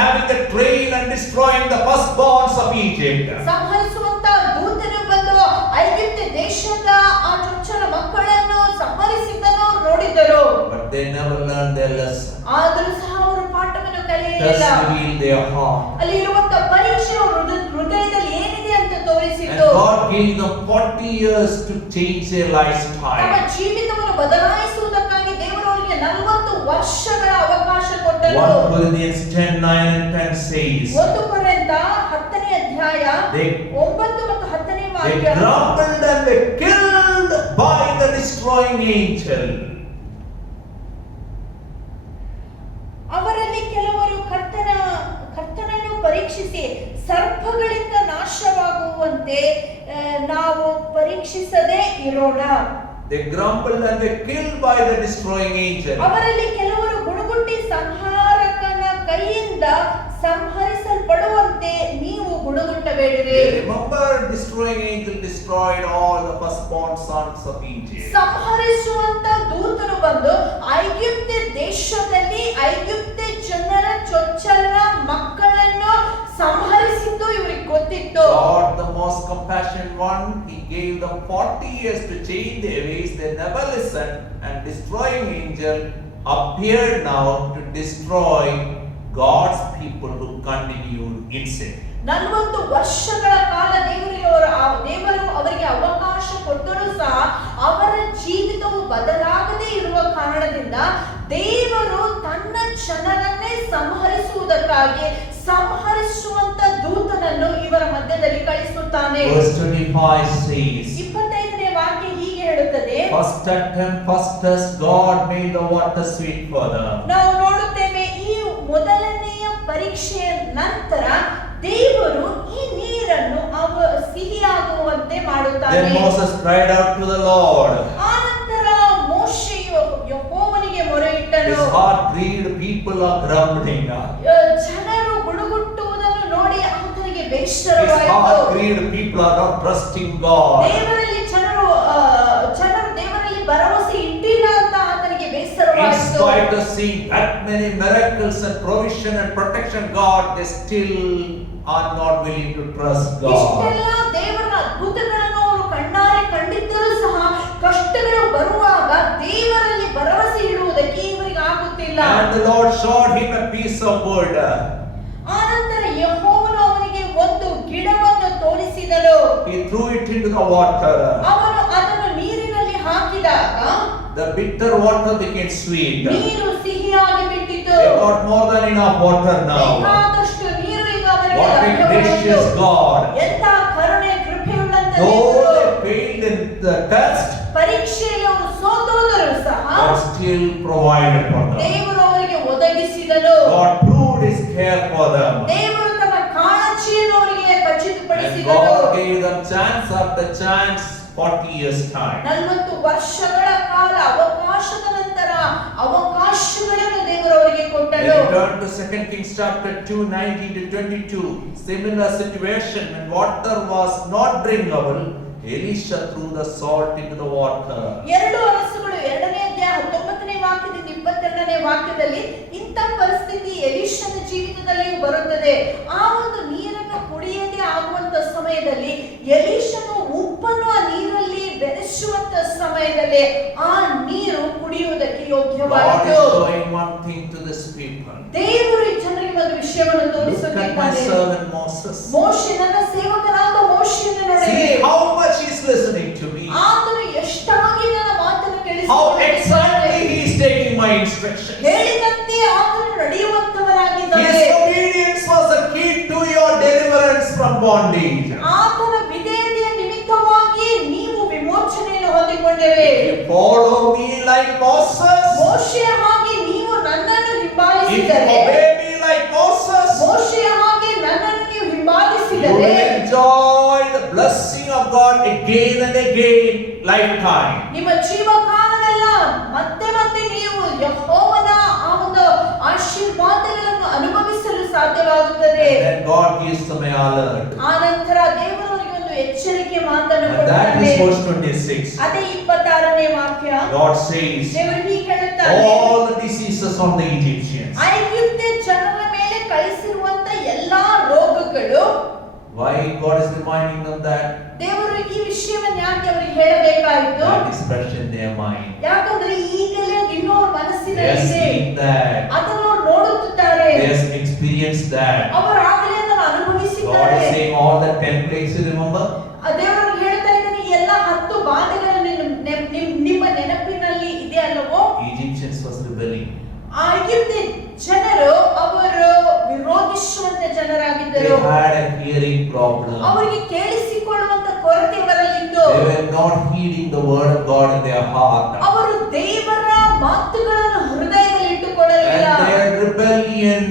having the train and destroying the firstborns of Egypt. ಸಂಹರಿಸುವಂತ ದೂತನು ಬಂದು ಐಗುಪ್ತ ದೇಶದ ಆ ಚೊಚ್ಚಲ ಮಕ್ಕಳನ್ನು ಸಂಹರಿಸಿದ್ದನ್ನು ಅವರು ನೋಡಿದರು. But they never learned their lesson. ಆದರೂ ಸಹ ಅವರು ಪಾಠವನ್ನು ಕಲಿಯಲಿಲ್ಲ. Just revealed their heart. ಅಲ್ಲಿ ಇರುವಂತ ಪರೀಕ್ಷೆ ಅವರ ಹೃದಯದಲ್ಲಿ ಏನಿದೆ ಅಂತ And ತೋರಿಸಿತು. God gave them 40 years to change their ತಮ್ಮ lifestyle. ಜೀವಿತವನ್ನು ಬದಲಾಯಿಸುವುದಕ್ಕಾಗಿ ದೇವರು ಅವರಿಗೆ 40 ವರ್ಷಗಳ ಅವಕಾಶ ಕೊಟ್ಟರು. 1 Corinthians 10:9 and 10 says, 1 ಕೊರಿಂಥ 10ನೇ ಅಧ್ಯಾಯ They- 9 ಮತ್ತು 10ನೇ they ವಾಕ್ಯ. grumbled and they killed by the destroying angel. ಅವರಲ್ಲಿ ಕೆಲವರು ಕರ್ತನನ್ನು ಪರೀಕ್ಷಿಸಿ ಸರ್ಪಗಳಿಂದ ನಾಶವಾಗುವಂತೆ ನಾವು ಪರೀಕ್ಷಿಸದೆ ಇರೋಣ. They grumbled and they killed by the destroying angel. ಅವರಲ್ಲಿ ಕೆಲವರು ಗುಣಗುಟ್ಟಿ ಸಂಹಾರಕನ ಕೈಯಿಂದ ಸಂಹರಿಸಲ್ಪಡುವಂತೆ ನೀವು ಗುಣಗುಟ್ಟಬೇಡಿರಿ. They remember destroying angel destroyed all the firstborn sons of Egypt. ಸಂಹರಿಸುವಂತ ದೂತನು ಬಂದು ಐಗುಪ್ತ ದೇಶದಲ್ಲಿ ಐಗುಪ್ತ ಜನರ ಚೊಚ್ಚಲ ಮಕ್ಕಳನ್ನು ಸಂಹರಿಸಿದ್ದು ಇವರಿಗೆ ಗೊತ್ತಿತ್ತು. God, the most compassionate one, He gave them 40 years to change their ways. They never listened, and destroying angel appeared now to destroy God's people who continued in sin. 40 ವರ್ಷಗಳ ಕಾಲ ದೇವರು ಅವರಿಗೆ ಅವಕಾಶ ಕೊಟ್ಟರೂ ಸಹ ಅವರ ಜೀವಿತವು ಬದಲಾಗದೇ ಇರುವ ಕಾರಣದಿಂದ ದೇವರು ತನ್ನ ಜನರನ್ನೇ ಸಂಹರಿಸುವುದಕ್ಕಾಗಿ ಸಂಹರಿಸುವಂತ ದೂತನನ್ನು ಇವರ ಮಧ್ಯದಲ್ಲಿ ಕಳಿಸುತ್ತಾನೆ. Verse 25 says, 25ನೇ ವಾಕ್ಯ ಹೀಗೆ ಹೇಳುತ್ತದೆ, first attempt, first test, God made the water sweet for them. ನಾವು ನೋಡುತ್ತೇವೆ ಈ ಮೊದಲನೆಯ ಪರೀಕ್ಷೆಯ ನಂತರ ದೇವರು ಈ ನೀರನ್ನು ಸಿಹಿಯಾಗುವಂತೆ ಮಾಡುತ್ತಾನೆ. Then Moses cried out to the Lord. ಆನಂತರ ಮೋಶೆಯು ಯೆಹೋವನಿಗೆ ಮೊರೆಯಿಟ್ಟನು. His heart grieved, people are grumbling. ಜನರು ಗುಣಗುಟ್ಟುವುದನ್ನು ನೋಡಿ ಆತನಿಗೆ His ಬೇಸರವಾಯಿತು. heart grieved, people are not trusting God. ದೇವರಲ್ಲಿ ಜನರು ದೇವರಲ್ಲಿ ಭರವಸೆ ಇಟ್ಟಿಲ್ಲ ಅಂತ ಆತನಿಗೆ In ಬೇಸರವಾಯಿತು. spite of seeing that many miracles and provision and protection, God, they still are not willing to trust God. ಇಷ್ಟೆಲ್ಲ ದೇವರ ಅದ್ಭುತಗಳನ್ನು ಅವರು ಕಣ್ಣಾರೆ ಕಂಡಿದ್ದರೂ ಸಹ ಕಷ್ಟಗಳು ಬರುವಾಗ ದೇವರಲ್ಲಿ ಭರವಸೆ ಇಡುವುದಕ್ಕೆ ಇವರಿಗೆ ಆಗುತ್ತಿಲ್ಲ. And the Lord showed him a piece of wood. ಆನಂತರ ಯೆಹೋವನು ಅವನಿಗೆ ಒಂದು ಗಿಡವನ್ನು ತೋರಿಸಿದನು. He threw it into the water. ಅವನು ಅದನ್ನು ನೀರಿನಲ್ಲಿ ಹಾಕಿದಾಗ The bitter water became sweet. ನೀರು ಸಿಹಿಯಾಗಿ ಬಿಟ್ಟಿತು. They got more than enough water now. ಬೇಕಾದಷ್ಟು ನೀರು ಈಗ ಅವರಿಗೆ What a gracious God. ಎಂತ ಕರುಣೆ ಕೃಪೆಯುಳ್ಳಂತ Though ದೇವರು. they failed in the test, ಪರೀಕ್ಷೆಯಲ್ಲಿ ಅವರು ಸೋತೋದರೂ ಸಹ God still provided for them. ದೇವರು ಅವರಿಗೆ ಒದಗಿಸಿದನು. God proved His care for them. ದೇವರು ತನ್ನ ಕಾಳಜಿಯನ್ನು ಅವರಿಗೆ And ಖಚಿತಪಡಿಸಿದನು. God gave them chance after chance, 40 years time. 40 ವರ್ಷಗಳ ಕಾಲ ಅವಕಾಶದ ನಂತರ ಅವಕಾಶಗಳನ್ನು ದೇವರು ಅವರಿಗೆ ಕೊಟ್ಟನು. When you turn to 2 Kings chapter 2, 19 to 22, similar situation when water was not drinkable, Elisha threw the salt into the water. 2 ಅರಸುಗಳು 2ನೇ ಅಧ್ಯಾಯ 19ನೇ ವಾಕ್ಯದಿಂದ 22ನೇ ವಾಕ್ಯದಲ್ಲಿ ಇಂಥ ಪರಿಸ್ಥಿತಿ ಎಲೀಷನ ಜೀವಿತದಲ್ಲಿಯೂ ಬರುತ್ತದೆ. ಆ ಒಂದು ನೀರನ್ನು ಕುಡಿಯದೇ ಆಗುವಂತ ಸಮಯದಲ್ಲಿ ಎಲೀಷನು ಉಪ್ಪನ್ನು ಆ ನೀರಲ್ಲಿ ಬೆರೆಸುವಂತ ಸಮಯದಲ್ಲಿ ಆ ನೀರು ಕುಡಿಯುವುದಕ್ಕೆ God ಯೋಗ್ಯವಾಯಿತು. is showing one thing to this people. ದೇವರು ಈ ಜನರಿಗೆ ಒಂದು ವಿಷಯವನ್ನು Look at my ತೋರಿಸುತ್ತಿದ್ದಾನೆ. servant Moses. ಮೋಶೆ, ನನ್ನ ಸೇವಕನಾದ ಮೋಶೆಯನ್ನು ನೋಡಿ. See instructions. ಹೇಳಿದಂತೆ ಆತನು ನಡೆಯುವಂತವರಾಗಿದ್ದಾರೆ. His obedience was the key to your deliverance from bondage. ಆತನ ವಿಧೇಯತೆಯ ನಿಮಿತ್ತವಾಗಿ ನೀವು ವಿಮೋಚನೆಯನ್ನು ಹೊಂದಿಕೊಂಡಿರಿ. You follow me like Moses. ಮೋಶೆಯ ಹಾಗೆ ನೀವು ನನ್ನನ್ನು If you ಹಿಂಬಾಲಿಸಿದರೆ, obey me like Moses, ಮೋಶೆಯ ಹಾಗೆ ನನ್ನನ್ನು ನೀವು you ಹಿಂಬಾಲಿಸಿದರೆ will enjoy the blessing of God again and again, lifetime. ನಿಮ್ಮ ಜೀವಕಾಲವೆಲ್ಲ ಮತ್ತೆ ಮತ್ತೆ ನೀವು ಯೆಹೋವನ ಆ ಒಂದು ಆಶೀರ್ವಾದಗಳನ್ನು ಅನುಭವಿಸಲು ಸಾಧ್ಯವಾಗುತ್ತದೆ. And then God gives them an alert. ಆ ನಂತರ ದೇವರು ಅವರಿಗೆ ಒಂದು ಎಚ್ಚರಿಕೆ ಮಾತನ್ನು And that ಕೊಡುತ್ತಾನೆ. is verse 26. ಅದೇ 26ನೇ ವಾಕ್ಯ. God says, ದೇವರು ಹೀಗೆ ಹೇಳುತ್ತಾನೆ, all the diseases on the Egyptians. ಐಗುಪ್ತ ಜನರ ಮೇಲೆ ಕಳಿಸಿರುವಂತ ಎಲ್ಲಾ ರೋಗಗಳು. Why God is reminding them that? ದೇವರು ಈ ವಿಷಯವನ್ನು ಯಾಕೆ ಅವರಿಗೆ ಹೇಳಬೇಕಾಯಿತು? That is fresh in their mind. ಯಾಕಂದ್ರೆ ಈಗಲೇ ಅದು ಇನ್ನೂ ಅವ್ರ They are ಮನಸ್ಸಿನಲ್ಲಿ ಇದೆ. seeing that. ಅದನ್ನು ಅವ್ರು ನೋಡುತ್ತಿದ್ದಾರೆ. They have experienced that. ಅವರು ಆಗಲೇ ಅದನ್ನು God ಅನುಭವಿಸಿದ್ದಾರೆ. is saying all the 10 plagues, you remember? ದೇವರು ಹೇಳ್ತಾ ಇದ್ದಾನೆ, ಎಲ್ಲ 10 ಬಾಧೆಗಳು ನಿಮ್ಮ ನೆನಪಿನಲ್ಲಿ ಇದೆ ಅಲ್ಲವೋ? Egyptians was rebelling. ಆ ಐಗುಪ್ತ ಜನರು ಅವರು ವಿರೋಧಿಸುವಂತ They ಜನರಾಗಿದ್ದರು. had a hearing problem. ಅವರಿಗೆ ಕೇಳಿಸಿಕೊಳ್ಳುವಂತ ಕೊರತೆ ಅವರಲ್ಲಿತ್ತು. They were not heeding the word of God in their heart. ಅವರು ದೇವರ ಮಾತುಗಳನ್ನು ಹೃದಯದಲ್ಲಿ ಇಟ್ಟುಕೊಳ್ಳಲಿಲ್ಲ. And their rebellion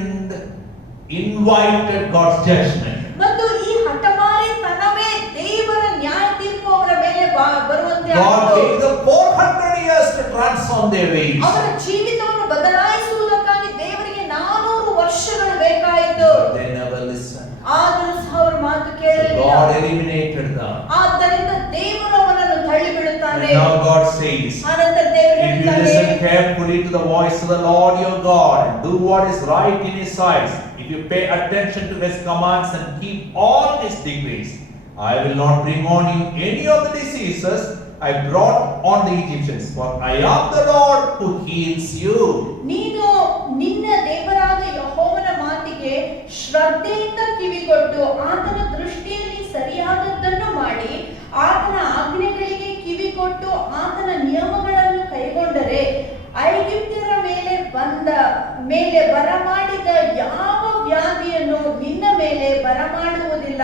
invited God's judgment. ಮತ್ತು ಈ ಹಠಮಾರಿತನವೇ ದೇವರ ನ್ಯಾಯ ತೀರ್ಪು ಅವರ ಮೇಲೆ ಬರುವಂತೆ God ಆಯಿತು. gave them 400 years to transform their ways. ಅವರ ಜೀವಿತವನ್ನು ಬದಲಾಯಿಸುವುದಕ್ಕಾಗಿ ದೇವರಿಗೆ 400 ವರ್ಷಗಳು ಬೇಕಾಯಿತು. But they never listened. ಆದರೂ ಸಹ ಅವರ ಮಾತು So ಕೇಳಲಿಲ್ಲ. God eliminated them. ಆದ್ದರಿಂದ ದೇವರು ಅವರನ್ನು ತಳ್ಳಿಬಿಡುತ್ತಾನೆ. And now God says, ಆನಂತರ ದೇವರು if you ಹೇಳ್ತಾನೆ, listen carefully to the voice of the Lord your God and do what is right in His eyes, if you pay attention to His commands and keep all His decrees, I will not bring on you any of the diseases I brought on the Egyptians, for I am the Lord who heals you. ನೀನು ನಿನ್ನ ದೇವರಾದ ಯೆಹೋವನ ಮಾತಿಗೆ ಶ್ರದ್ಧೆಯಿಂದ ಕಿವಿಗೊಟ್ಟು ಆತನ ದೃಷ್ಟಿಯಲ್ಲಿ ಸರಿಯಾದದ್ದನ್ನು ಮಾಡಿ ಆತನ ಆಜ್ಞೆಗಳಿಗೆ ಕಿವಿಗೊಟ್ಟು ಆತನ ನಿಯಮಗಳನ್ನು ಕೈಗೊಂಡರೆ ಐಗುಪ್ತ್ಯರ ಮೇಲೆ ಬರಮಾಡಿದ ಯಾವ ವ್ಯಾಧಿಯನ್ನು ನಿನ್ನ ಮೇಲೆ ಬರಮಾಡುವುದಿಲ್ಲ.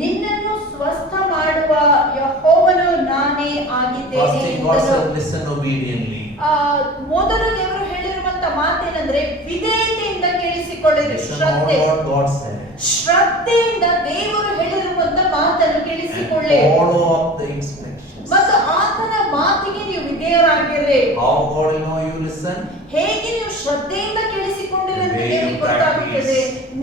ನಿನ್ನನ್ನು ಸ್ವಸ್ಥ ಮಾಡುವ ಯೆಹೋವನು ನಾನೇ ಆಗಿದ್ದೇನೆ First thing God ಎಂದನು. said, listen obediently. ಮೊದಲು ದೇವರು ಹೇಳಿರುವಂತ ಮಾತೇನೆಂದ್ರೆ ವಿಧೇಯತೆಯಿಂದ ಕೇಳಿಸಿಕೊಳ್ಳಿರಿ. Listen ಶ್ರದ್ಧೆ, all what God said. ಶ್ರದ್ಧೆಯಿಂದ ದೇವರು ಹೇಳಿರುವಂತ ಮಾತನ್ನು And ಕೇಳಿಸಿಕೊಳ್ಳಿ follow up the instructions. ಮತ್ತು ಆತನ ಮಾತಿಗೆ ನೀವು ವಿಧೇಯರಾಗಿರಿ. How God will know you listen? ಹೇಗೆ ನೀವು ಶ್ರದ್ಧೆಯಿಂದ ಕೇಳಿಸಿಕೊಂಡಿರಿ ಅಂತ The way ದೇವರಿಗೆ you ಗೊತ್ತಾಗುತ್ತದೆ. practice.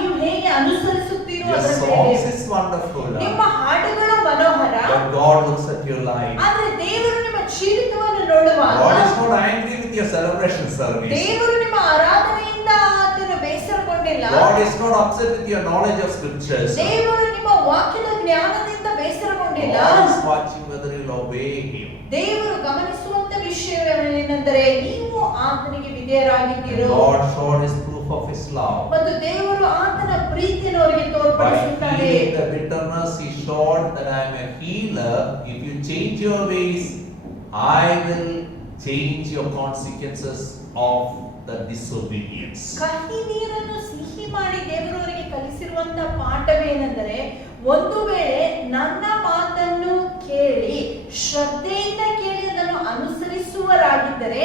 ನೀವು ಹೇಗೆ ಅನುಸರಿಸುತ್ತೀರೋ Your ಅದರ songs ಮೇಲೆ. is wonderful. ನಿಮ್ಮ ಹಾಡುಗಳು ಮನೋಹರ, But God looks at your life. ಆದ್ರೆ ದೇವರು ನಿಮ್ಮ ಜೀವಿತವನ್ನು ನೋಡುವಾಗ God is not angry with your celebration service. ದೇವರು ನಿಮ್ಮ ಆರಾಧನೆಯಿಂದ ಆತನು ಬೇಸರಗೊಂಡಿಲ್ಲ. God is not upset with your knowledge of scriptures. ದೇವರು ನಿಮ್ಮ ವಾಕ್ಯದ ಜ್ಞಾನದಿಂದ ಬೇಸರಗೊಂಡಿಲ್ಲ. God is watching whether you will obey Him. ದೇವರು ಗಮನಿಸುವಂತ ವಿಷಯವೇನೆಂದರೆ ನೀವು ಆತನಿಗೆ ವಿಧೇಯರಾಗಿದ್ದೀರೋ. God showed His proof of His love. ಮತ್ತು ದೇವರು ಆತನ ಪ್ರೀತಿಯನ್ನು ಅವರಿಗೆ By ತೋರ್ಪಡಿಸುತ್ತಾನೆ. healing the bitterness, He showed that I am a healer. If you change your ways, I will change your consequences of the disobedience. ಕಹಿ ನೀರನ್ನು ಸಿಹಿ ಮಾಡಿ ದೇವರು ಅವರಿಗೆ ಕಲಿಸಿರುವಂತ ಪಾಠವೇನೆಂದರೆ, ಒಂದು ವೇಳೆ ನನ್ನ ಮಾತನ್ನು ಕೇಳಿ ಶ್ರದ್ಧೆಯಿಂದ ಕೇಳಿ ಅದನ್ನು ಅನುಸರಿಸುವರಾಗಿದ್ದರೆ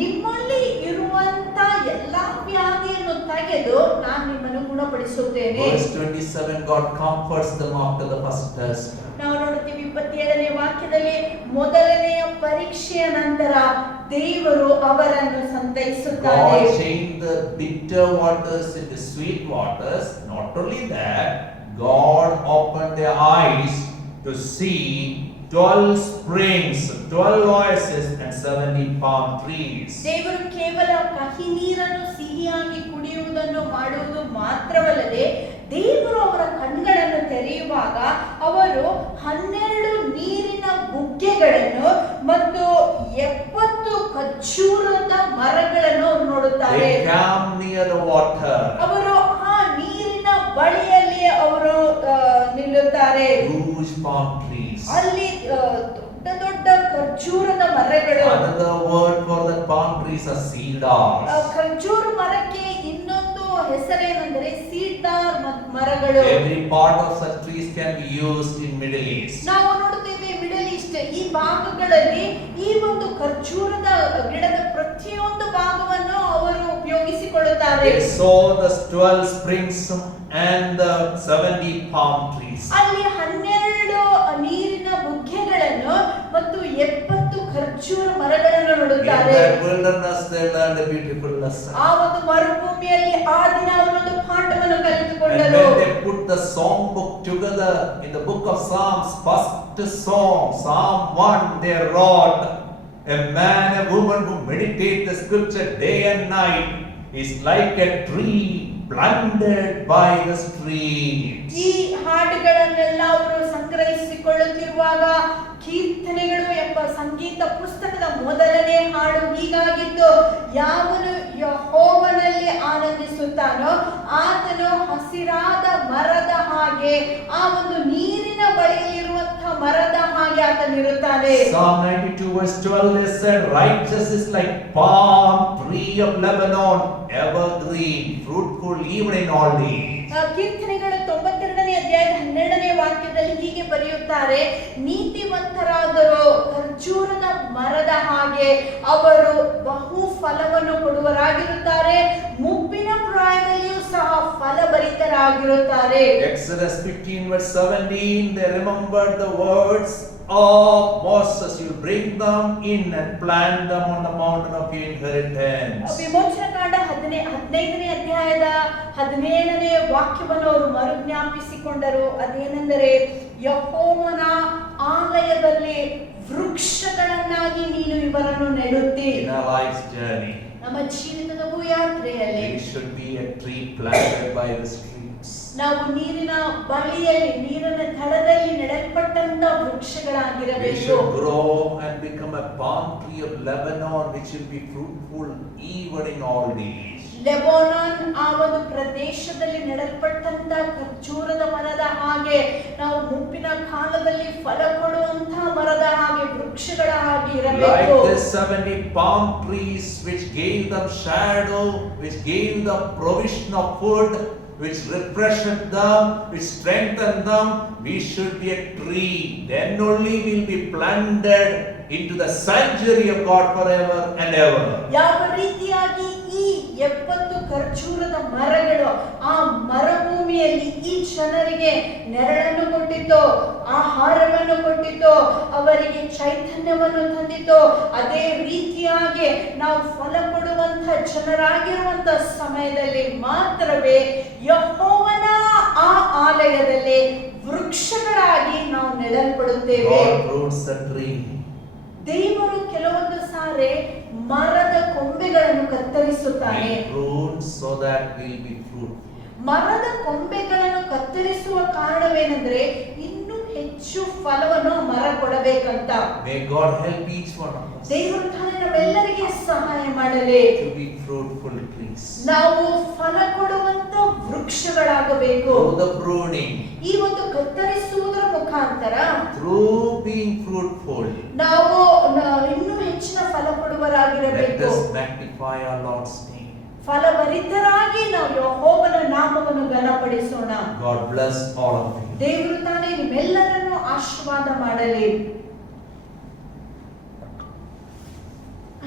ನಿಮ್ಮಲ್ಲಿ ಇರುವಂತ ಎಲ್ಲಾ ವ್ಯಾಧಿಯನ್ನು ತೆಗೆದು ನಾನು ನಿಮ್ಮನ್ನು ಗುಣಪಡಿಸುತ್ತೇನೆ. Verse 27, God comforts them after the first test. ನಾವು ನೋಡುತ್ತೀವಿ 27ನೇ ವಾಕ್ಯದಲ್ಲಿ ಮೊದಲನೆಯ ಪರೀಕ್ಷೆಯ ನಂತರ ದೇವರು ಅವರನ್ನು ಸಂತೈಸುತ್ತಾರೆ. God changed the bitter waters into sweet waters. Not only that, God opened their eyes to see 12 springs, 12 oases and 17 palm trees. ದೇವರು ಕೇವಲ ಕಹಿ ನೀರನ್ನು ಸಿಹಿಯಾಗಿ ಕುಡಿಯುವುದನ್ನು ಮಾಡುವುದು ಮಾತ್ರವಲ್ಲದೆ ದೇವರು ಅವರ ಕಣ್ಗಳನ್ನು ತೆರೆಯುವಾಗ ಅವರು 12 ನೀರಿನ ಬುಗ್ಗೆಗಳನ್ನು ಮತ್ತು 70 ಖರ್ಜೂರದ ಮರಗಳನ್ನು ಅವರು ನೋಡುತ್ತಾರೆ. They come near the water. ಅವರು ಆ ನೀರಿನ ಬಳಿಯಲ್ಲಿ ಅವರು ನಿಲ್ಲುತ್ತಾರೆ. Huge palm trees. ಅಲ್ಲಿ ದೊಡ್ಡ ದೊಡ್ಡ ಖರ್ಜೂರದ ಮರಗಳು. Another word for the palm trees are cedars. ಖರ್ಜೂರ ಮರಕ್ಕೆ ಇನ್ನೊಂದು ಹೆಸರೇನೆಂದರೆ ಸೀಡಾರ್ ಮರಗಳು. Every part of such trees can be used in Middle East. ನಾವು ನೋಡುತ್ತೇವೆ ಮಿಡಲ್ ಈಸ್ಟ್ ಈ ಭಾಗಗಳಲ್ಲಿ ಈ ಒಂದು ಖರ್ಜೂರದ ಗಿಡದ ಪ್ರತಿಯೊಂದು ಭಾಗವನ್ನು ಅವರು ಉಪಯೋಗಿಸಿಕೊಳ್ಳುತ್ತಾರೆ. They saw the 12 springs and the 70 palm trees. ಅಲ್ಲಿ 12 ನೀರಿನ ಬುಗ್ಗೆಗಳನ್ನು ಮತ್ತು 70 ಖರ್ಜೂರ ಮರಗಳನ್ನು In ನೋಡುತ್ತಾರೆ. that wilderness they learned a beautiful lesson. ಆ ಒಂದು ಮರುಭೂಮಿಯಲ್ಲಿ ಆ ದಿನ ಅವರೊಂದು ಪಾಠವನ್ನು And ಕಲಿತುಕೊಂಡರು. when they put the song book together in the book of Psalms, first song, Psalm 1, they wrote, a man, a woman who meditate the scripture day and night is like a tree planted by the streams. ಈ ಹಾಡುಗಳನ್ನೆಲ್ಲ ಅವರು ಸಂಗ್ರಹಿಸಿಕೊಳ್ಳುತ್ತಿರುವಾಗ ಕೀರ್ತನೆಗಳು ಎಂಬ ಸಂಗೀತ ಪುಸ್ತಕದ ಮೊದಲನೇ ಹಾಡು ಹೀಗಾಗಿದ್ದು, ಯಾವನು ಯೆಹೋವನಲ್ಲಿ ಆನಂದಿಸುತ್ತಾನೋ ಆತನು ಹಸಿರಾದ ಮರದ ಹಾಗೆ, ಆ ಒಂದು ನೀರಿನ ಬಳಿಯಲ್ಲಿರುವಂತಹ ಮರದ ಹಾಗೆ ಆತನಿರುತ್ತಾನೆ. Psalm 92 verse 12 is said, righteous is like palm tree of Lebanon, evergreen, fruitful even in old age. ಕೀರ್ತನೆಗಳ 92ನೇ ಅಧ್ಯಾಯದ 12ನೇ ವಾಕ್ಯದಲ್ಲಿ ಹೀಗೆ ಬರೆಯುತ್ತಾರೆ, ನೀತಿವಂತರಾದರೂ ಖರ್ಜೂರದ ಮರದ ಹಾಗೆ ಅವರು ಬಹು ಫಲವನ್ನು ಕೊಡುವರಾಗಿರುತ್ತಾರೆ, ಮುಪ್ಪಿನ ಪ್ರಾಯದಲ್ಲಿಯೂ ಸಹ ಫಲಭರಿತರಾಗಿರುತ್ತಾರೆ. Exodus 15 verse 17, they remembered the words of Moses, you bring them in and plant them on the mountain of your inheritance. ವಿಮೋಚನ ಕಾಂಡ 15ನೇ ಅಧ್ಯಾಯದ 17ನೇ ವಾಕ್ಯವನ್ನು ಅವರು ಮರುಜ್ಞಾಪಿಸಿಕೊಂಡರು. ಅದೇನೆಂದರೆ, ಯೆಹೋವನ ಆಲಯದಲ್ಲಿ ವೃಕ್ಷಗಳನ್ನಾಗಿ ನೀನು ಇವರನ್ನು ನೆಡುತ್ತಿ. In our life's journey, ನಮ್ಮ ಜೀವಿತದ ಯಾತ್ರೆಯಲ್ಲಿ we should be a tree planted by the streams. ನಾವು ನೀರಿನ ಬಳಿಯಲ್ಲಿ, ನೀರಿನ ತಳದಲ್ಲಿ ನೆಡಲ್ಪಟ್ಟಂತ We ವೃಕ್ಷಗಳಾಗಿರಬೇಕು. should grow and become a palm tree of Lebanon, which will be fruitful even in old age. Lebanon ಆ ಒಂದು ಪ್ರದೇಶದಲ್ಲಿ ನೆಡಲ್ಪಟ್ಟಂತ ಖರ್ಜೂರದ ಮರದ ಹಾಗೆ ನಾವು ಮುಪ್ಪಿನ ಕಾಲದಲ್ಲಿ ಫಲ ಕೊಡುವಂತಹ ಮರದ ಹಾಗೆ, ವೃಕ್ಷಗಳ ಹಾಗೆ ಇರಬೇಕು. Like the 70 palm trees which gave them shadow, which gave them provision of food, which refreshed them, which strengthened them, we should be a tree. Then only we will be planted into the sanctuary of God forever and ever. ಯಾವ ರೀತಿಯಾಗಿ ಈ 70 ಖರ್ಜೂರದ ಮರಗಳು ಆ ಮರುಭೂಮಿಯಲ್ಲಿ ಈ ಜನರಿಗೆ ನೆರಳನ್ನು ಕೊಟ್ಟಿತ್ತು, ಆಹಾರವನ್ನು ಕೊಟ್ಟಿತ್ತು, ಅವರಿಗೆ ಚೈತನ್ಯವನ್ನು ತಂದಿತ್ತು, ಅದೇ ರೀತಿಯಾಗಿ ನಾವು ಫಲ ಕೊಡುವಂತ ಜನರಾಗಿರುವಂತ ಸಮಯದಲ್ಲಿ ಮಾತ್ರವೇ ಯೆಹೋವನ ಆ ಆಲಯದಲ್ಲಿ ವೃಕ್ಷಗಳಾಗಿ ನಾವು ನೆಡಲ್ಪಡುತ್ತೇವೆ. God roots the tree. ದೇವರು ಕೆಲವೊಂದು ಸಾರಿ ಮರದ ಕೊಂಬೆಗಳನ್ನು ಕತ್ತರಿಸುತ್ತಾನೆ. He prunes so that we will be fruitful. ಮರದ ಕೊಂಬೆಗಳನ್ನು ಕತ್ತರಿಸುವ ಕಾರಣವೇನೆಂದ್ರೆ ಇನ್ನೂ ಹೆಚ್ಚು ಫಲವನ್ನು ಮರ ಕೊಡಬೇಕಂತ. May God help each one of us ದೇವರು ತಾನೇ ನಮ್ಮೆಲ್ಲರಿಗೆ ಸಹಾಯ ಮಾಡಲಿ. to be fruitful trees. ನಾವು ಫಲ ಕೊಡುವಂತ ವೃಕ್ಷಗಳಾಗಬೇಕು. Through the pruning, ಈ ಒಂದು ಕತ್ತರಿಸುವುದರ ಮುಖಾಂತರ through being fruitful, ನಾವು ಇನ್ನೂ ಹೆಚ್ಚಿನ ಫಲ let ಕೊಡುವರಾಗಿರಬೇಕು. us magnify our Lord's name. ಫಲಭರಿತರಾಗಿ ನಾವು ಯೆಹೋವನ ನಾಮವನ್ನು ಘನಪಡಿಸೋಣ. God bless all of you. ದೇವರು ತಾನೇ ನಿಮ್ಮೆಲ್ಲರನ್ನು ಆಶೀರ್ವಾದ ಮಾಡಲಿ.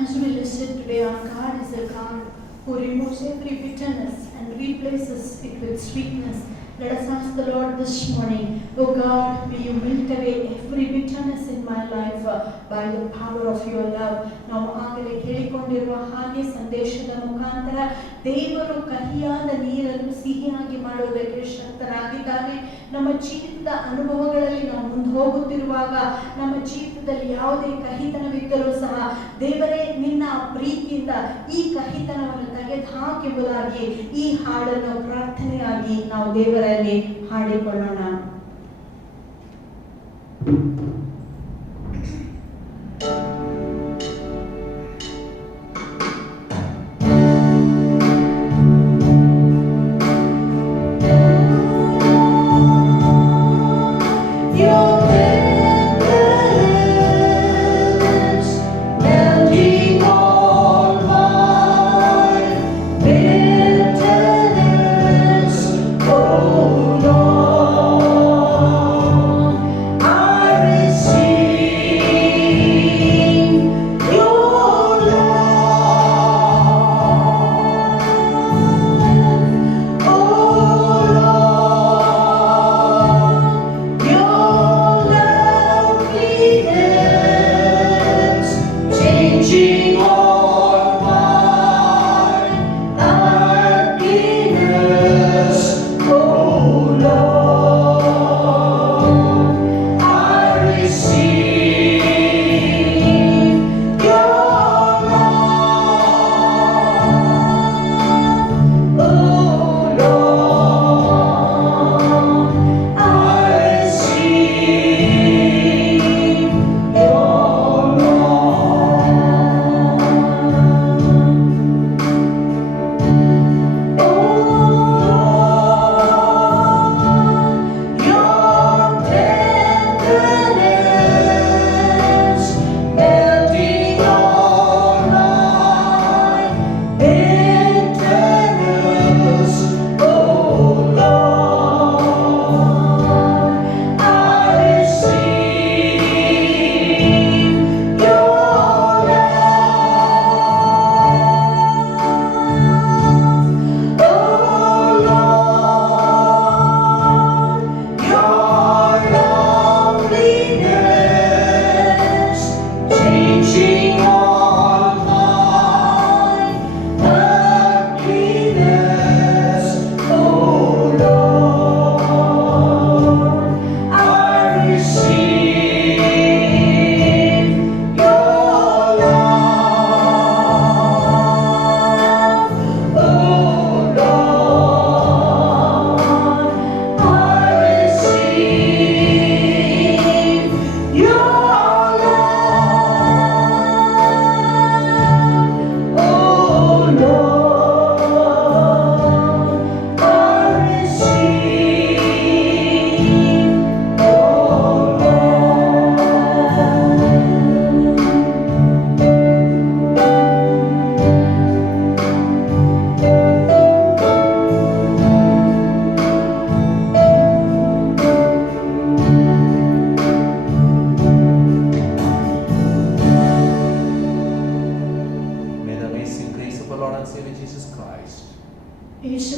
As we listen today, our God is a God who removes every bitterness and replaces it with sweetness. Let us ask the Lord this morning, oh God, may you melt away every bitterness in my life by the power of your love. ನಾವು ಆಗಲೇ ಕೇಳಿಕೊಂಡಿರುವ ಹಾಗೆ ಸಂದೇಶದ ಮುಖಾಂತರ ದೇವರು ಕಹಿಯಾದ ನೀರನ್ನು ಸಿಹಿಯಾಗಿ ಮಾಡುವುದಕ್ಕೆ ಶಕ್ತರಾಗಿದ್ದಾನೆ. ನಮ್ಮ ಜೀವಿತದ ಅನುಭವಗಳಲ್ಲಿ ನಾವು ಮುಂದೆ ಹೋಗುತ್ತಿರುವಾಗ ನಮ್ಮ ಜೀವಿತದಲ್ಲಿ ಯಾವುದೇ ಕಹಿತನವಿದ್ದರೂ ಸಹ ದೇವರೇ ನಿನ್ನ ಪ್ರೀತಿಯಿಂದ ಈ ಕಹಿತನವನ್ನು ತೆಗೆದುಹಾಕೆಂಬುದಾಗಿ ಈ ಹಾಡನ್ನು ಪ್ರಾರ್ಥನೆಯಾಗಿ ನಾವು ದೇವರಲ್ಲಿ ಹಾಡಿಕೊಳ್ಳೋಣ.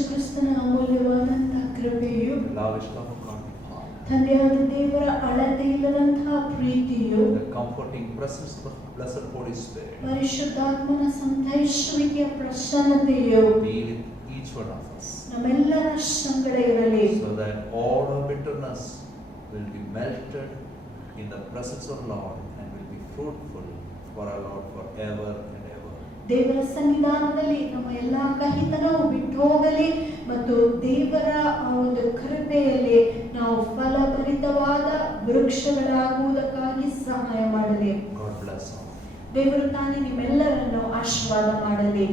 ಕ್ರಿಸ್ತನ ಅಮೂಲ್ಯವಾದಂತಹ ಕೃಪೆಯು, the lavish love of God the Father, ತಂದೆಯಾದ ದೇವರ ಅಳತೆ ಇಲ್ಲದಂತಹ ಪ್ರೀತಿಯು, the comforting presence of the blessed Holy Spirit ಪರಿಶುದ್ಧಾತ್ಮನ ಸಂತೈಸುವಿಕೆಯ ಪ್ರಸನ್ನತೆಯು be with each one of us, ನಮ್ಮೆಲ್ಲರ ಸಂಗಡ ಇರಲಿ. so that all our bitterness will be melted in the presence of Lord and will be fruitful for our Lord forever and ever. ದೇವರ ಸನ್ನಿಧಾನದಲ್ಲಿ ನಮ್ಮ ಎಲ್ಲಾ ಕಹಿತನವು ಬಿಟ್ಟು ಹೋಗಲಿ ಮತ್ತು ದೇವರ ಆ ಒಂದು ಕೃಪೆಯಲ್ಲಿ ನಾವು ಫಲಭರಿತವಾದ ವೃಕ್ಷಗಳಾಗುವುದಕ್ಕಾಗಿ ಸಹಾಯ ಮಾಡಲಿ. God bless all. ದೇವರು ತಾನೇ ನಿಮ್ಮೆಲ್ಲರನ್ನು ಆಶೀರ್ವಾದ ಮಾಡಲಿ.